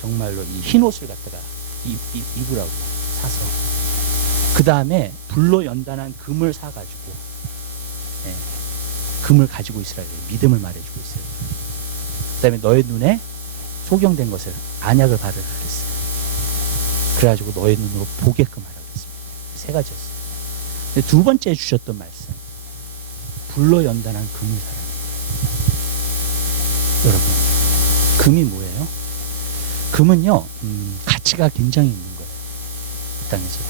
정말로 이 흰 옷을 갖다가 입으라고 사서, 그 다음에 불로 연단한 금을 사가지고, 금을 가지고 있으라 그래요. 믿음을 말해주고 있어요. 그 다음에 너의 눈에 소경된 것을, 안약을 바르라 그랬어요. 그래가지고 너의 눈으로 보게끔 하라 그랬습니다. 세 가지였어요. 근데 두 번째 주셨던 말씀, 불로 연단한 금을 사라는 거예요. 여러분, 금이 뭐예요? 금은요, 가치가 굉장히 있는 거예요. 이 땅에서도.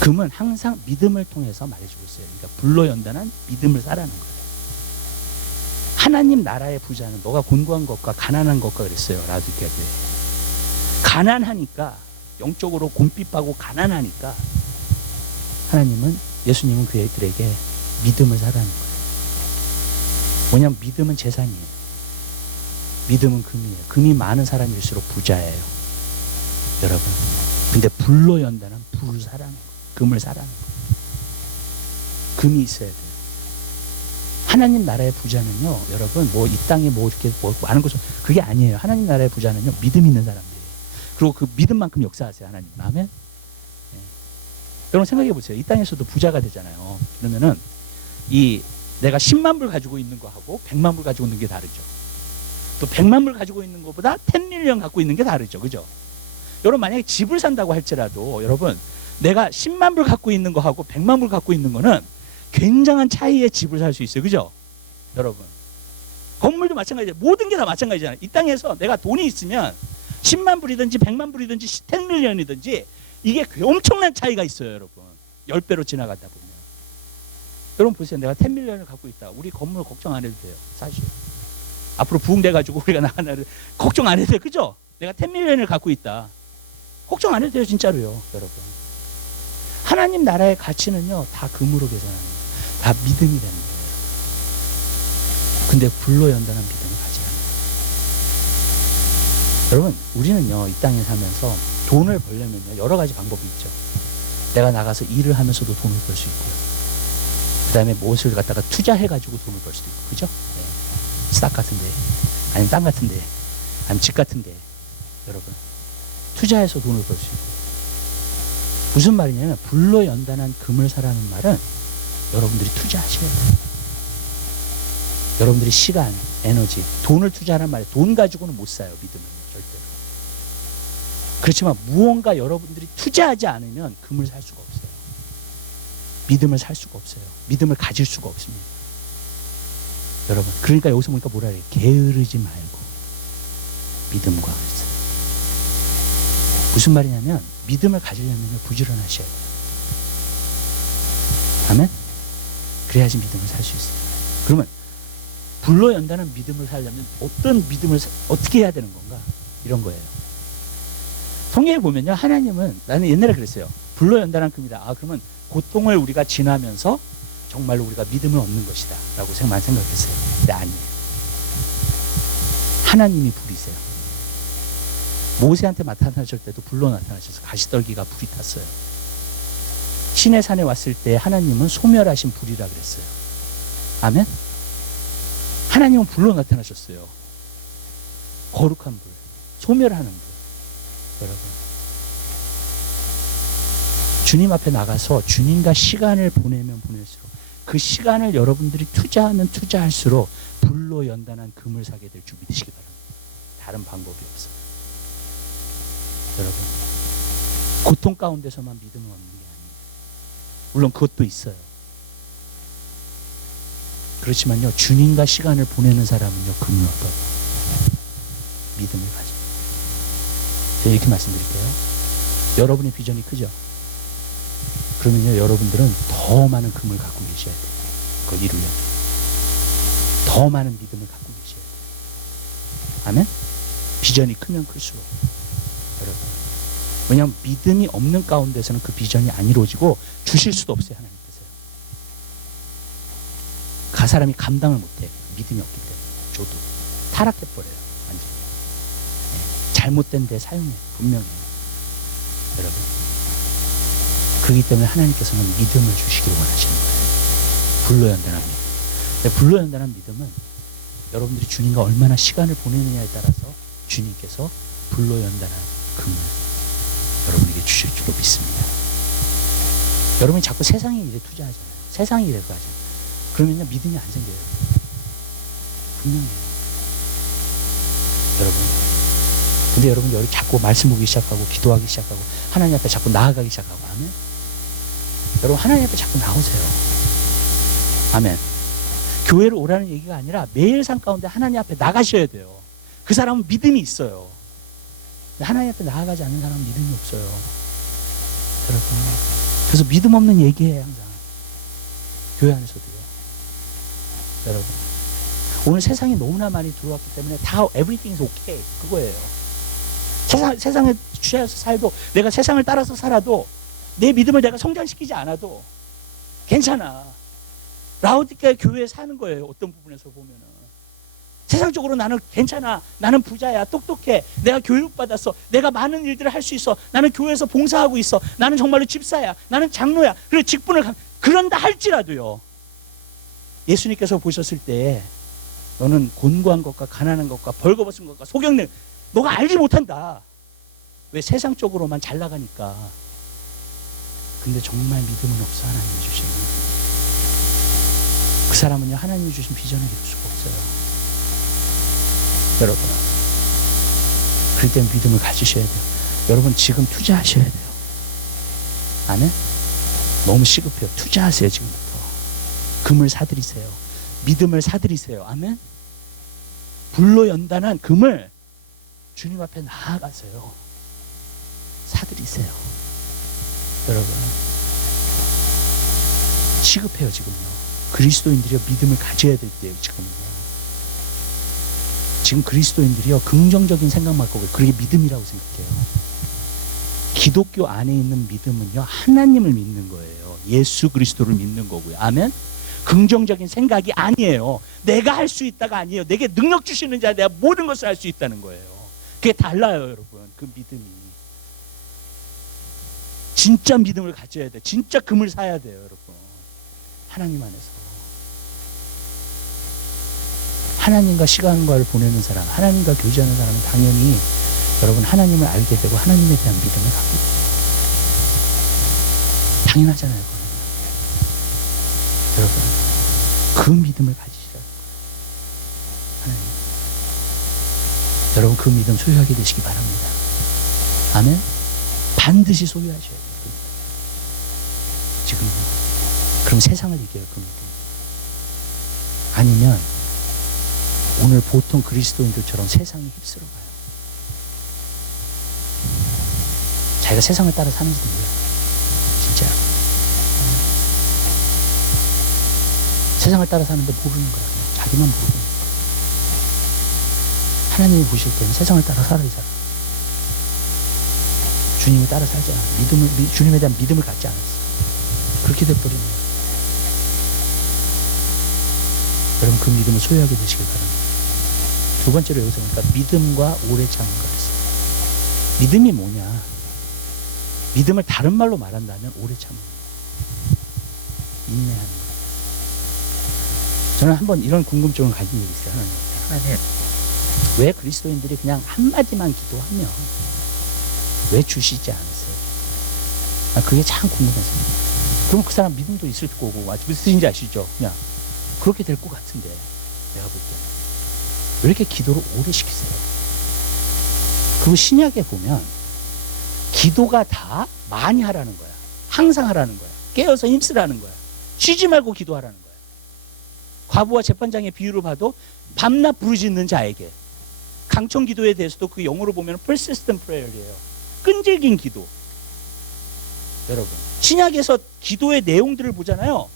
금은 항상 믿음을 통해서 말해주고 있어요. 그러니까 불로 연단한 믿음을 사라는 거예요. 하나님 나라의 부자는 너가 곤고한 것과 가난한 것과 그랬어요. 라디오교회. 가난하니까, 영적으로 곰핍하고 가난하니까 예수님은 그들에게 믿음을 사라는 거예요. 뭐냐면 믿음은 재산이에요. 믿음은 금이에요. 금이 많은 사람일수록 부자예요. 여러분. 근데 불로 연단은 불을 사라는 거예요. 금을 사라는 거예요. 금이 있어야 돼요. 하나님 나라의 부자는요, 여러분, 뭐 이 땅에 뭐 이렇게 뭐 많은 것을, 그게 아니에요. 하나님 나라의 부자는요, 믿음 있는 사람들이에요. 그리고 그 믿음만큼 역사하세요, 하나님. 아멘? 네. 여러분 생각해 보세요. 이 땅에서도 부자가 되잖아요. 그러면은 내가 10만 불 가지고 있는 거하고 100만 불 가지고 있는 게 다르죠. 또 100만 불 가지고 있는 것보다 10밀리언 갖고 있는 게 다르죠. 그죠? 여러분 만약에 집을 산다고 할지라도 여러분 내가 10만 불 갖고 있는 거하고 100만 불 갖고 있는 거는 굉장한 차이의 집을 살 수 있어요. 그죠? 여러분. 건물도 마찬가지예요. 모든 게 다 마찬가지잖아요. 이 땅에서 내가 돈이 있으면 10만 불이든지 100만 불이든지 10밀리언이든지 이게 엄청난 차이가 있어요. 여러분. 10배로 지나가다 보면. 여러분 보세요. 내가 10밀리언을 갖고 있다. 우리 건물 걱정 안 해도 돼요. 사실. 앞으로 부흥돼가지고 우리가 나가는 걱정 안 해도 돼요. 그죠? 내가 10밀리언을 갖고 있다. 걱정 안 해도 돼요. 진짜로요. 여러분. 하나님 나라의 가치는요. 다 금으로 계산하는 거예요. 다 믿음이 되는 거예요. 근데 불로 연단한 믿음을 가지는 거예요. 여러분 우리는요. 이 땅에 살면서 돈을 벌려면요. 여러 가지 방법이 있죠. 내가 나가서 일을 하면서도 돈을 벌 수 있고요. 그 다음에 무엇을 갖다가 투자해가지고 돈을 벌 수도 있고. 그죠? 네. 스탁 같은데 아니면 땅 같은데 아니면 집 같은데 여러분 투자해서 돈을 벌 수 있고. 무슨 말이냐면 불로 연단한 금을 사라는 말은 여러분들이 투자하셔야 돼요. 여러분들이 시간, 에너지, 돈을 투자하는 말이에요. 돈 가지고는 못 사요. 믿음은 절대로. 그렇지만 무언가 여러분들이 투자하지 않으면 금을 살 수가 없어요. 믿음을 살 수가 없어요. 믿음을 가질 수가 없습니다. 여러분 그러니까 여기서 보니까 뭐라 그래요? 게으르지 말고 믿음과 그랬어요. 무슨 말이냐면 믿음을 가지려면 부지런하셔야 돼요. 아멘? 그래야지 믿음을 살 수 있어요. 그러면 불로 연단한 믿음을 살려면 어떤 믿음을 어떻게 해야 되는 건가? 이런 거예요. 성경에 보면요. 하나님은 나는 옛날에 그랬어요. 불로 연단한 금이다. 그러면 고통을 우리가 지나면서 정말로 우리가 믿음을 얻는 것이다 라고 생각했어요. 근데 아니에요. 하나님이 불이세요. 모세한테 나타나실 때도 불로 나타나셔서 가시떨기가 불이 탔어요. 시내 산에 왔을 때 하나님은 소멸하신 불이라 그랬어요. 아멘? 하나님은 불로 나타나셨어요. 거룩한 불, 소멸하는 불. 여러분 주님 앞에 나가서 주님과 시간을 보내면 보낼수록 그 시간을 여러분들이 투자하면 투자할수록 불로 연단한 금을 사게 될 줄 믿으시기 바랍니다. 다른 방법이 없어요. 여러분 고통 가운데서만 믿음을 얻는 게 아닙니다. 물론 그것도 있어요. 그렇지만요 주님과 시간을 보내는 사람은요 금을 얻어요. 믿음을 가지고. 제가 이렇게 말씀드릴게요. 여러분의 비전이 크죠? 그러면요 여러분들은 더 많은 금을 갖고 계셔야 돼요. 그걸 이루려면 더 많은 믿음을 갖고 계셔야 돼요. 아멘? 비전이 크면 클수록. 여러분 왜냐하면 믿음이 없는 가운데서는 그 비전이 안 이루어지고 주실 수도 없어요. 하나님께서요. 사람이 감당을 못해. 믿음이 없기 때문에. 저도 타락해버려요. 완전히. 네. 잘못된 데 사용해요. 분명히. 여러분 그렇기 때문에 하나님께서는 믿음을 주시길 원하시는 거예요. 불로 연단한 믿음. 불로 연단한 믿음은 여러분들이 주님과 얼마나 시간을 보내느냐에 따라서 주님께서 불로 연단한 금을 여러분에게 주실 줄로 믿습니다. 여러분이 자꾸 세상의 일에 투자하잖아요. 세상의 일에 하잖아요. 그러면요 믿음이 안 생겨요. 분명해요. 여러분 근데 여러분 여기 자꾸 말씀 보기 시작하고 기도하기 시작하고 하나님 앞에 자꾸 나아가기 시작하고 하면 여러분 하나님 앞에 자꾸 나오세요. 아멘. 교회로 오라는 얘기가 아니라 매일 삶 가운데 하나님 앞에 나가셔야 돼요. 그 사람은 믿음이 있어요. 하나님 앞에 나아가지 않는 사람은 믿음이 없어요. 여러분 그래서 믿음 없는 얘기해요. 항상 교회 안에서도요. 여러분 오늘 세상에 너무나 많이 들어왔기 때문에 다 everything is okay 그거예요. 세상에 취해서 살도, 내가 세상을 따라서 살아도, 내 믿음을 내가 성장시키지 않아도 괜찮아. 라오디게아 교회에 사는 거예요. 어떤 부분에서 보면은 세상적으로 나는 괜찮아, 나는 부자야, 똑똑해, 내가 교육받았어, 내가 많은 일들을 할 수 있어, 나는 교회에서 봉사하고 있어, 나는 정말로 집사야, 나는 장로야, 그리고 직분을 그런다 할지라도요, 예수님께서 보셨을 때 너는 곤고한 것과 가난한 것과 벌거벗은 것과 소경령, 너가 알지 못한다. 왜? 세상적으로만 잘 나가니까. 근데 정말 믿음은 없어. 하나님이 주시는 그 사람은요, 하나님이 주신 비전을 이룰 수가 없어요. 여러분, 그럴 땐 믿음을 가지셔야 돼요. 여러분, 지금 투자하셔야 돼요. 아멘? 너무 시급해요. 투자하세요. 지금부터 금을 사들이세요. 믿음을 사들이세요. 아멘? 불로 연단한 금을 주님 앞에 나아가세요. 사들이세요. 여러분, 시급해요. 지금요. 그리스도인들이요, 믿음을 가져야 될 때예요. 지금 그리스도인들이요, 긍정적인 생각만 갖고, 그게 믿음이라고 생각해요. 기독교 안에 있는 믿음은요, 하나님을 믿는 거예요. 예수 그리스도를 믿는 거고요. 아멘? 긍정적인 생각이 아니에요. 내가 할 수 있다가 아니에요. 내게 능력 주시는 자, 내가 모든 것을 할 수 있다는 거예요. 그게 달라요, 여러분. 그 믿음이. 진짜 믿음을 가져야 돼. 진짜 금을 사야 돼요, 여러분. 하나님 안에서. 하나님과 시간과를 보내는 사람, 하나님과 교제하는 사람은 당연히 여러분 하나님을 알게 되고 하나님에 대한 믿음을 갖게 돼요. 당연하잖아요, 그거는. 여러분, 그 믿음을 가지시라는 거예요. 하나님. 여러분, 그 믿음 소유하게 되시기 바랍니다. 아멘? 반드시 소유하셔야 돼요. 그 믿음. 지금요. 그럼 세상을 이겨요, 그 믿음. 아니면 오늘 보통 그리스도인들처럼 세상에 휩쓸어가요. 자기가 세상을 따라 사는지도 몰라요. 진짜. 세상을 따라 사는데 모르는 거야. 그냥 자기만 모르고. 하나님이 보실 때는 세상을 따라 살아, 이 사람. 주님을 따라 살지 않아. 주님에 대한 믿음을 갖지 않았어. 그렇게 돼버리는 거예요. 여러분, 그 믿음을 소유하게 되시길 바랍니다. 두 번째로 여기서 보니까 믿음과 오래 참음과 그랬어요. 믿음이 뭐냐? 믿음을 다른 말로 말한다면 오래 참음. 인내하는 거예요. 저는 한번 이런 궁금증을 가진 적이 있어요. 하나님, 왜 그리스도인들이 그냥 한마디만 기도하면 왜 주시지 않으세요? 그게 참 궁금했어요. 그럼 그 사람 믿음도 있을 거고, 무슨 뜻인지 아시죠? 그냥 그렇게 될 것 같은데, 내가 볼 때는. 왜 이렇게 기도를 오래 시키세요? 그리고 신약에 보면 기도가 다 많이 하라는 거야. 항상 하라는 거야. 깨어서 힘쓰라는 거야. 쉬지 말고 기도하라는 거야. 과부와 재판장의 비유를 봐도 밤낮 부르짖는 자에게, 강청 기도에 대해서도 그 영어로 보면 persistent prayer이에요. 끈질긴 기도. 여러분, 신약에서 기도의 내용들을 보잖아요.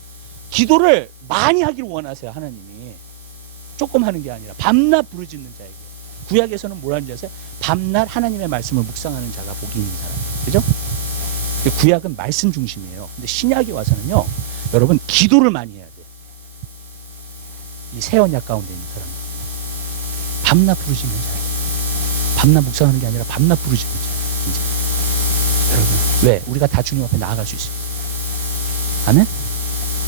기도를 많이 하기를 원하세요, 하나님이. 조금 하는 게 아니라 밤낮 부르짖는 자에게. 구약에서는 뭐라는지 아세요? 밤낮 하나님의 말씀을 묵상하는 자가 복이 있는 사람. 그죠? 구약은 말씀 중심이에요. 근데 신약에 와서는요, 여러분, 기도를 많이 해야 돼. 이 새 언약 가운데 있는 사람. 밤낮 부르짖는 자예요. 밤낮 묵상하는 게 아니라 밤낮 부르짖는 자예요. 이제. 여러분, 왜? 우리가 다 주님 앞에 나아갈 수 있어요. 아멘?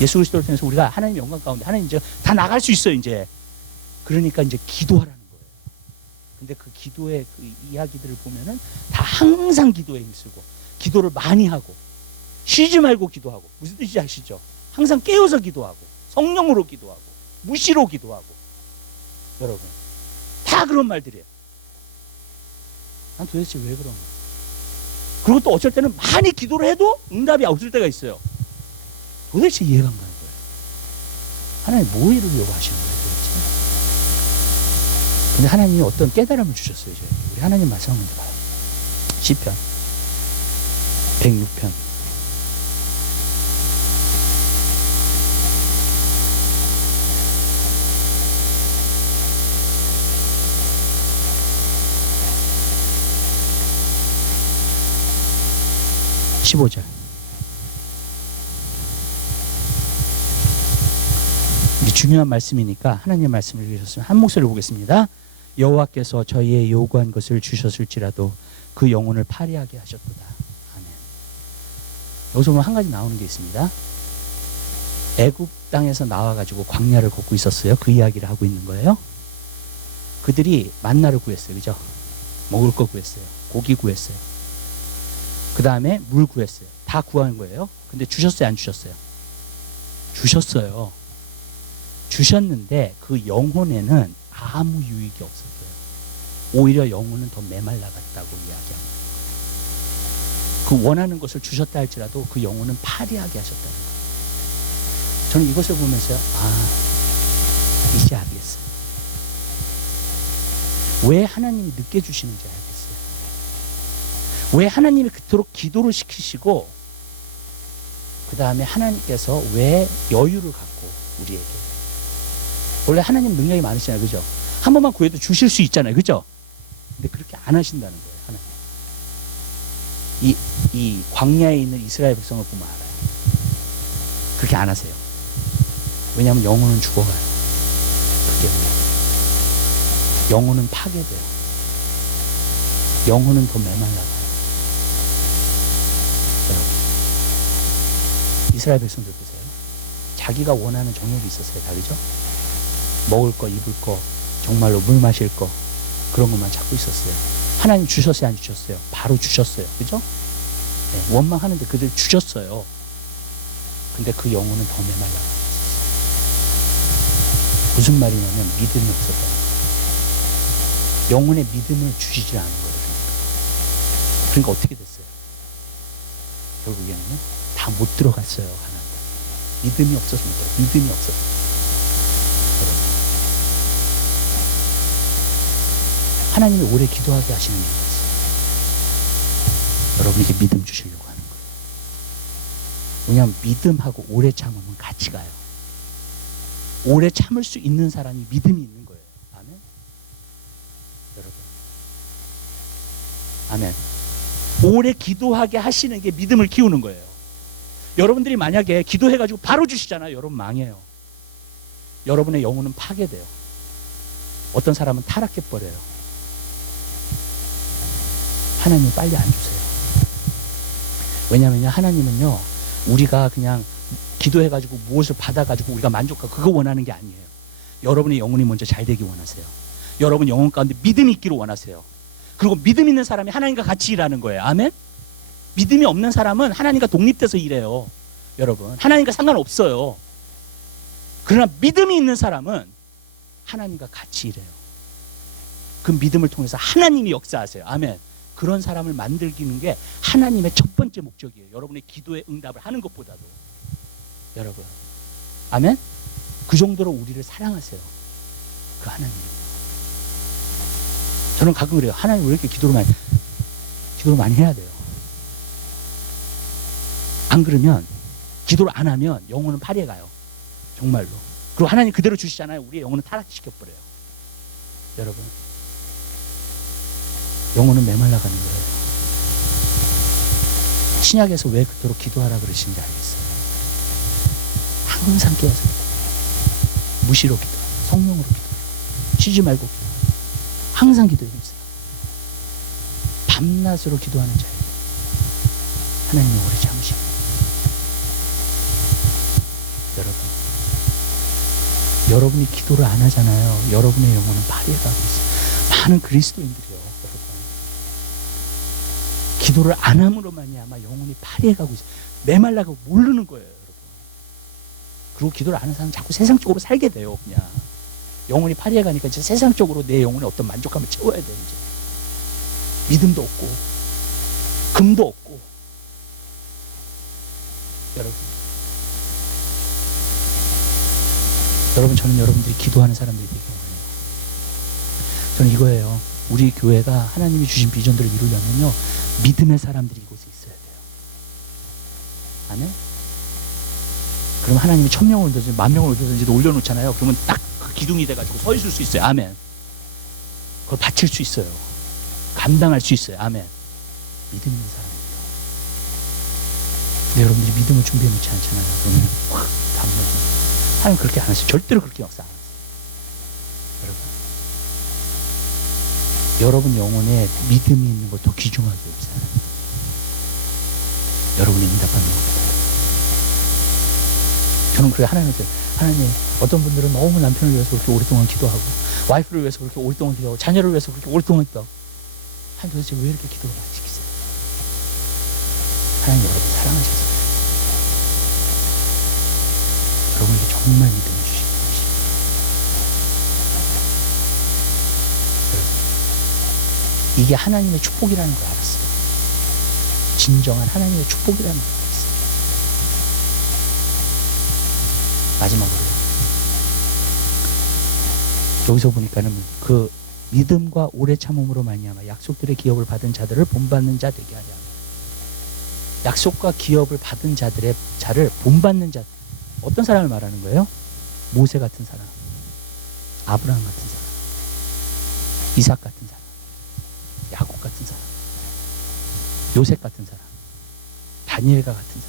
예수 그리스도를 통해서 우리가 하나님의 영광 가운데, 하나님 이제 다 나갈 수 있어요, 이제. 그러니까 이제 기도하라는 거예요. 근데 그 기도의 그 이야기들을 보면은 다 항상 기도에 힘쓰고, 기도를 많이 하고, 쉬지 말고 기도하고. 무슨 뜻인지 아시죠? 항상 깨어서 기도하고, 성령으로 기도하고, 무시로 기도하고. 여러분, 다 그런 말들이에요. 난 도대체 왜 그런가? 그리고 또 어쩔 때는 많이 기도를 해도 응답이 없을 때가 있어요. 도대체 이해가 안 가는 거예요. 하나님 뭐 이루려고 하시는 거예요, 도대체? 근데 하나님이 어떤 깨달음을 주셨어요, 저에게. 우리 하나님 말씀 한번 봐요. 시편 106편. 15절. 이게 중요한 말씀이니까 하나님의 말씀을 주셨으면 한 목소리를 보겠습니다. 여호와께서 저희의 요구한 것을 주셨을지라도 그 영혼을 파리하게 하셨도다. 아멘. 여기서 보면 한 가지 나오는 게 있습니다. 애굽 땅에서 나와가지고 광야를 걷고 있었어요. 그 이야기를 하고 있는 거예요. 그들이 만나를 구했어요. 그죠? 먹을 거 구했어요. 고기 구했어요. 그 다음에 물 구했어요. 다 구한 거예요. 근데 주셨어요? 안 주셨어요? 주셨어요. 주셨는데 그 영혼에는 아무 유익이 없었어요. 오히려 영혼은 더 메말라갔다고 이야기합니다. 그 원하는 것을 주셨다 할지라도 그 영혼은 파리하게 하셨다는 거예요. 저는 이것을 보면서요, 이제 알겠어요. 왜 하나님이 늦게 주시는지 알겠어요. 왜 하나님이 그토록 기도를 시키시고 그 다음에 하나님께서 왜 여유를 갖고 우리에게, 원래 하나님 능력이 많으시잖아요. 그죠? 한 번만 구해도 주실 수 있잖아요. 그죠? 근데 그렇게 안 하신다는 거예요. 하나님. 이 광야에 있는 이스라엘 백성을 보면 알아요. 그렇게 안 하세요. 왜냐하면 영혼은 죽어가요. 그게 왜? 영혼은 파괴돼요. 영혼은 더 메말라가요. 여러분, 이스라엘 백성들 보세요. 자기가 원하는 정욕이 있었어요. 다 그죠? 먹을 거, 입을 거, 정말로 물 마실 거, 그런 것만 찾고 있었어요. 하나님 주셨어요? 안 주셨어요? 바로 주셨어요. 그죠? 네, 원망하는데 그들 주셨어요. 근데 그 영혼은 더 메말라가요. 무슨 말이냐면 믿음이 없었다는 거예요. 영혼의 믿음을 주시지 않은 거예요. 그러니까 어떻게 됐어요? 결국에는요, 다 못 들어갔어요. 하나님. 믿음이 없어서 못 들어갔어요. 믿음이 없어서. 여러분, 하나님이 오래 기도하게 하시는 이유가 있어요. 여러분에게 믿음 주시려고 하는 거예요. 왜냐하면 믿음하고 오래 참으면 같이 가요. 오래 참을 수 있는 사람이 믿음이 있는 거예요. 아멘. 여러분, 아멘. 오래 기도하게 하시는 게 믿음을 키우는 거예요. 여러분들이 만약에 기도해가지고 바로 주시잖아요. 여러분 망해요. 여러분의 영혼은 파괴돼요. 어떤 사람은 타락해버려요. 하나님 빨리 안 주세요. 왜냐하면 하나님은요, 우리가 그냥 기도해가지고 무엇을 받아가지고 우리가 만족하고 그거 원하는 게 아니에요. 여러분의 영혼이 먼저 잘 되기 원하세요. 여러분 영혼 가운데 믿음이 있기를 원하세요. 그리고 믿음 있는 사람이 하나님과 같이 일하는 거예요. 아멘? 믿음이 없는 사람은 하나님과 독립돼서 일해요. 여러분, 하나님과 상관없어요. 그러나 믿음이 있는 사람은 하나님과 같이 일해요. 그 믿음을 통해서 하나님이 역사하세요. 아멘. 그런 사람을 만들기는 게 하나님의 첫 번째 목적이에요. 여러분의 기도에 응답을 하는 것보다도. 여러분, 아멘? 그 정도로 우리를 사랑하세요. 그 하나님. 저는 가끔 그래요. 하나님 왜 이렇게 기도를 많이 해야 돼요. 안 그러면, 기도를 안 하면 영혼은 파리해 가요. 정말로. 그리고 하나님 그대로 주시잖아요. 우리의 영혼은 타락시켜버려요. 여러분, 영혼은 메말라 가는 거예요. 신약에서 왜 그토록 기도하라 그러시는지 알겠어요. 항상 깨어서 기도해요. 무시로 기도해요. 성령으로 기도해요. 쉬지 말고 기도해요. 항상 기도해 주세요. 밤낮으로 기도하는 자예요. 하나님이 오래 참으십니다. 여러분이 기도를 안 하잖아요. 여러분의 영혼은 파리해 가고 있어요. 많은 그리스도인들이요. 여러분, 기도를 안 함으로 말미암아 영혼이 파리해 가고 있어요. 메말라고 모르는 거예요. 여러분. 그리고 기도를 안 하는 사람은 자꾸 세상적으로 살게 돼요. 그냥 영혼이 파리해 가니까 이제 세상적으로 내 영혼의 어떤 만족감을 채워야 돼. 이제 믿음도 없고 금도 없고. 여러분, 저는 여러분들이 기도하는 사람들이 되길 원해요. 저는 이거예요. 우리 교회가 하나님이 주신 비전들을 이루려면요, 믿음의 사람들이 이곳에 있어야 돼요. 아멘? 그럼 하나님이 1000명을 얻든지 10,000명을 얻든지 올려놓잖아요. 그러면 딱 그 기둥이 돼가지고 서 있을 수 있어요. 아멘. 그걸 바칠 수 있어요. 감당할 수 있어요. 아멘. 믿음 있는 사람들이요. 근데 여러분들이 믿음을 준비해 놓지 않잖아요. 그러면 확 담으면 하나님 그렇게 안 하세요. 절대로 그렇게 역사 안 하세요. 여러분 영혼에 믿음이 있는 걸 더 귀중하게 여기세요. 여러분이 응답받는 것보다. 저는 그렇게 하나님한테, 하나님, 어떤 분들은 너무 남편을 위해서 그렇게 오랫동안 기도하고, 와이프를 위해서 그렇게 오랫동안 기도하고, 자녀를 위해서 그렇게 오랫동안 기도하고, 하나님 도대체 왜 이렇게 기도를 안 시키세요? 하나님 여러분 사랑하셔서 여러분에게 정말 믿음을 주시는 것입니다. 이게 하나님의 축복이라는 걸 알았어요. 진정한 하나님의 축복이라는 걸 알았어요. 마지막으로요. 여기서 보니까는 그 믿음과 오래 참음으로 말미암아 약속들의 기업을 받은 자들을 본받는 자 되게 하려. 약속과 기업을 받은 자를 본받는 자. 어떤 사람을 말하는 거예요? 모세 같은 사람, 아브라함 같은 사람, 이삭 같은 사람, 야곱 같은 사람, 요셉 같은 사람, 다니엘과 같은 사람,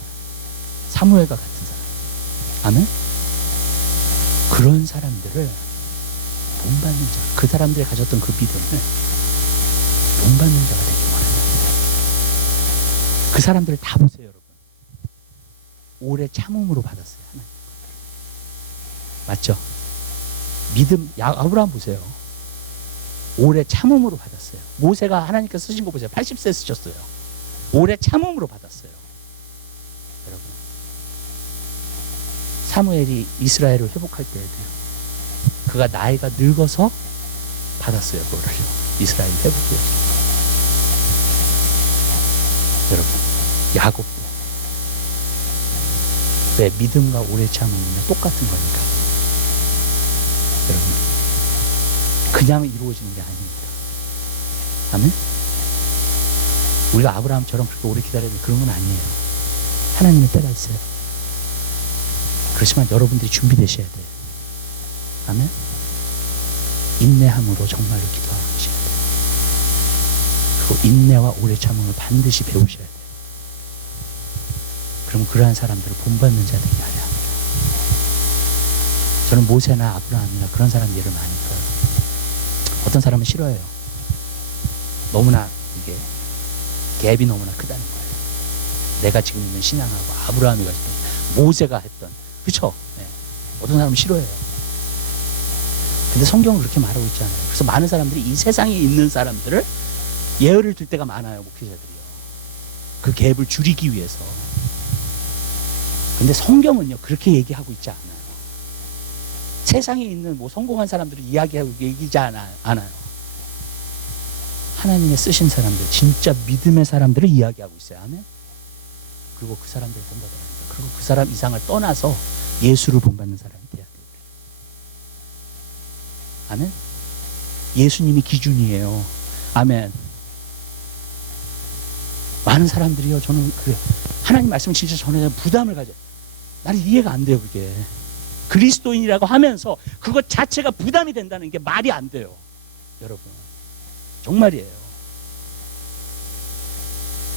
사무엘과 같은 사람. 아멘? 그런 사람들을 본받는 자, 그 사람들이 가졌던 그 믿음을 본받는 자가 되기 원한다. 그 사람들을 다 보세요, 여러분. 오래 참음으로 받았어요, 하나님. 맞죠? 믿음, 아브라함 보세요. 오래 참음으로 받았어요. 모세가 하나님께서 쓰신 거 보세요. 80세 쓰셨어요. 오래 참음으로 받았어요. 여러분, 사무엘이 이스라엘을 회복할 때에도요, 그가 나이가 늙어서 받았어요. 그거를요. 이스라엘 회복이요. 여러분, 야곱도 왜 믿음과 오래 참음은 똑같은 거니까. 여러분, 그냥 이루어지는 게 아닙니다. 아멘? 우리가 아브라함처럼 그렇게 오래 기다려야 돼, 그런 건 아니에요. 하나님의 때가 있어요. 그렇지만 여러분들이 준비되셔야 돼요. 아멘? 인내함으로 정말로 기도하고 계셔야 돼요. 그리고 인내와 오래 참음을 반드시 배우셔야 돼요. 그러면 그러한 사람들을 본받는 자들이 하려 합니다. 저는 모세나 아브라함이나 그런 사람 예를 많이 들어요. 어떤 사람은 싫어해요. 너무나 이게 갭이 너무나 크다는 거예요. 내가 지금 있는 신앙하고 아브라함이 했던, 모세가 했던, 그렇죠? 네. 어떤 사람은 싫어해요. 근데 성경은 그렇게 말하고 있지 않아요. 그래서 많은 사람들이 이 세상에 있는 사람들을 예언을 들 때가 많아요, 목회자들이요. 그 갭을 줄이기 위해서. 근데 성경은요, 그렇게 얘기하고 있지 않아요. 세상에 있는 뭐 성공한 사람들을 이야기하고 얘기하지 않아요. 하나님의 쓰신 사람들, 진짜 믿음의 사람들을 이야기하고 있어요. 아멘? 그리고 그 사람들을 본받아야 합니다. 그리고 그 사람 이상을 떠나서 예수를 본받는 사람이 돼야 돼요. 아멘? 예수님이 기준이에요. 아멘. 많은 사람들이요, 저는 그래, 하나님 말씀을 진짜 전에 부담을 가져요. 나는 이해가 안 돼요, 그게. 그리스도인이라고 하면서 그것 자체가 부담이 된다는 게 말이 안 돼요. 여러분, 정말이에요.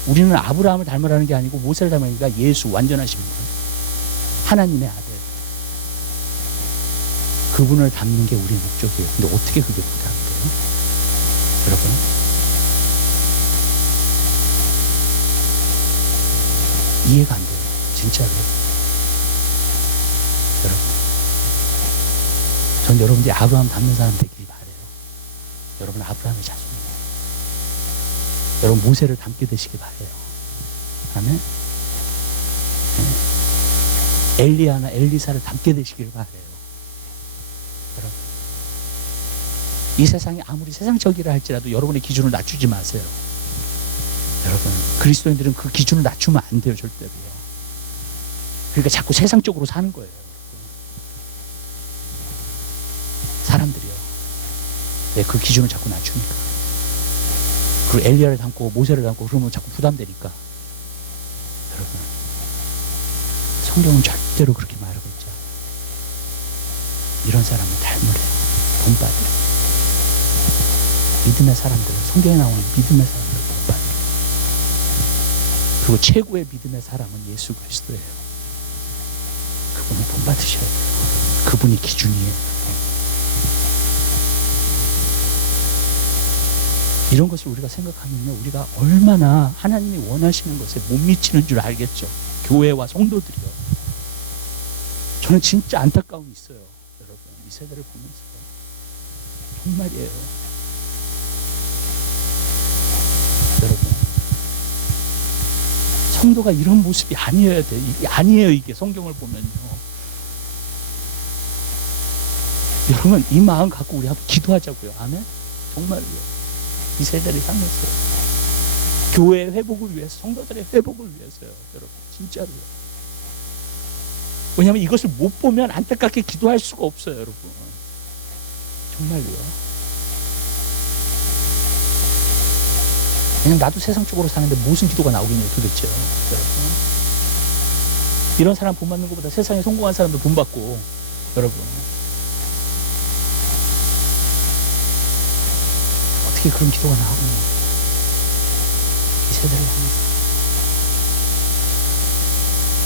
우리는 아브라함을 닮으라는 게 아니고 모세를 닮으라는 게 예수, 완전하신 분, 하나님의 아들, 그분을 닮는 게 우리의 목적이에요. 근데 어떻게 그게 부담이 돼요? 여러분, 이해가 안 돼요, 진짜로. 여러분, 전 여러분들이 아브라함 닮는 사람 되길 바래요. 여러분, 아브라함의 자손이에요. 여러분, 모세를 닮게 되시길 바래요. 아멘. 엘리야나 엘리사를 닮게 되시길 바래요. 여러분, 이 세상이 아무리 세상적이라 할지라도 여러분의 기준을 낮추지 마세요. 여러분, 그리스도인들은 그 기준을 낮추면 안 돼요, 절대로요. 그러니까 자꾸 세상적으로 사는 거예요. 사람들이요. 왜 그 기준을 자꾸 낮추니까. 그리고 엘리야를 닮고 모세를 닮고 그러면 자꾸 부담되니까. 여러분, 성경은 절대로 그렇게 말하고 있지 않아요. 이런 사람을 닮으래요. 본받으래요. 믿음의 사람들, 성경에 나오는 믿음의 사람들을 본받으래요. 그리고 최고의 믿음의 사람은 예수 그리스도예요. 그분은 본받으셔야 돼요. 그분이 기준이에요. 이런 것을 우리가 생각하면요, 우리가 얼마나 하나님이 원하시는 것에 못 미치는 줄 알겠죠. 교회와 성도들이요. 저는 진짜 안타까움이 있어요, 여러분. 이 세대를 보면서 정말이에요. 여러분, 성도가 이런 모습이 아니어야 돼. 아니에요, 이게 성경을 보면요. 여러분, 이 마음 갖고 우리 한번 기도하자고요. 아멘. 정말요. 이 세대를 향해서, 교회의 회복을 위해서, 성도들의 회복을 위해서요, 여러분. 진짜로요. 왜냐하면 이것을 못 보면 안타깝게 기도할 수가 없어요, 여러분. 정말요. 그냥 나도 세상적으로 사는데 무슨 기도가 나오겠냐고 도대체, 여러분. 이런 사람 본받는 것보다 세상에 성공한 사람도 본받고, 여러분. 어떻게 그런 기도가 나오냐. 이 세대를 향해서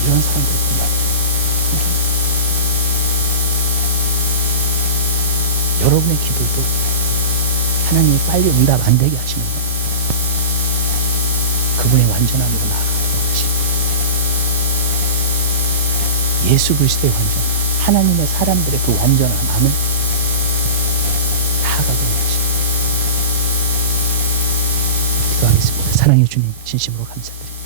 이런 사람들을 본받아요. 여러분의 기도도 하나님이 빨리 응답 안 되게 하시는 거예요. 그분의 완전함으로 나아가길 원하십니다. 예수 그리스도의 완전함, 하나님의 사람들의 그 완전함, 아멘. 나아가길 원하십니다. 기도하겠습니다. 사랑의 주님, 진심으로 감사드립니다.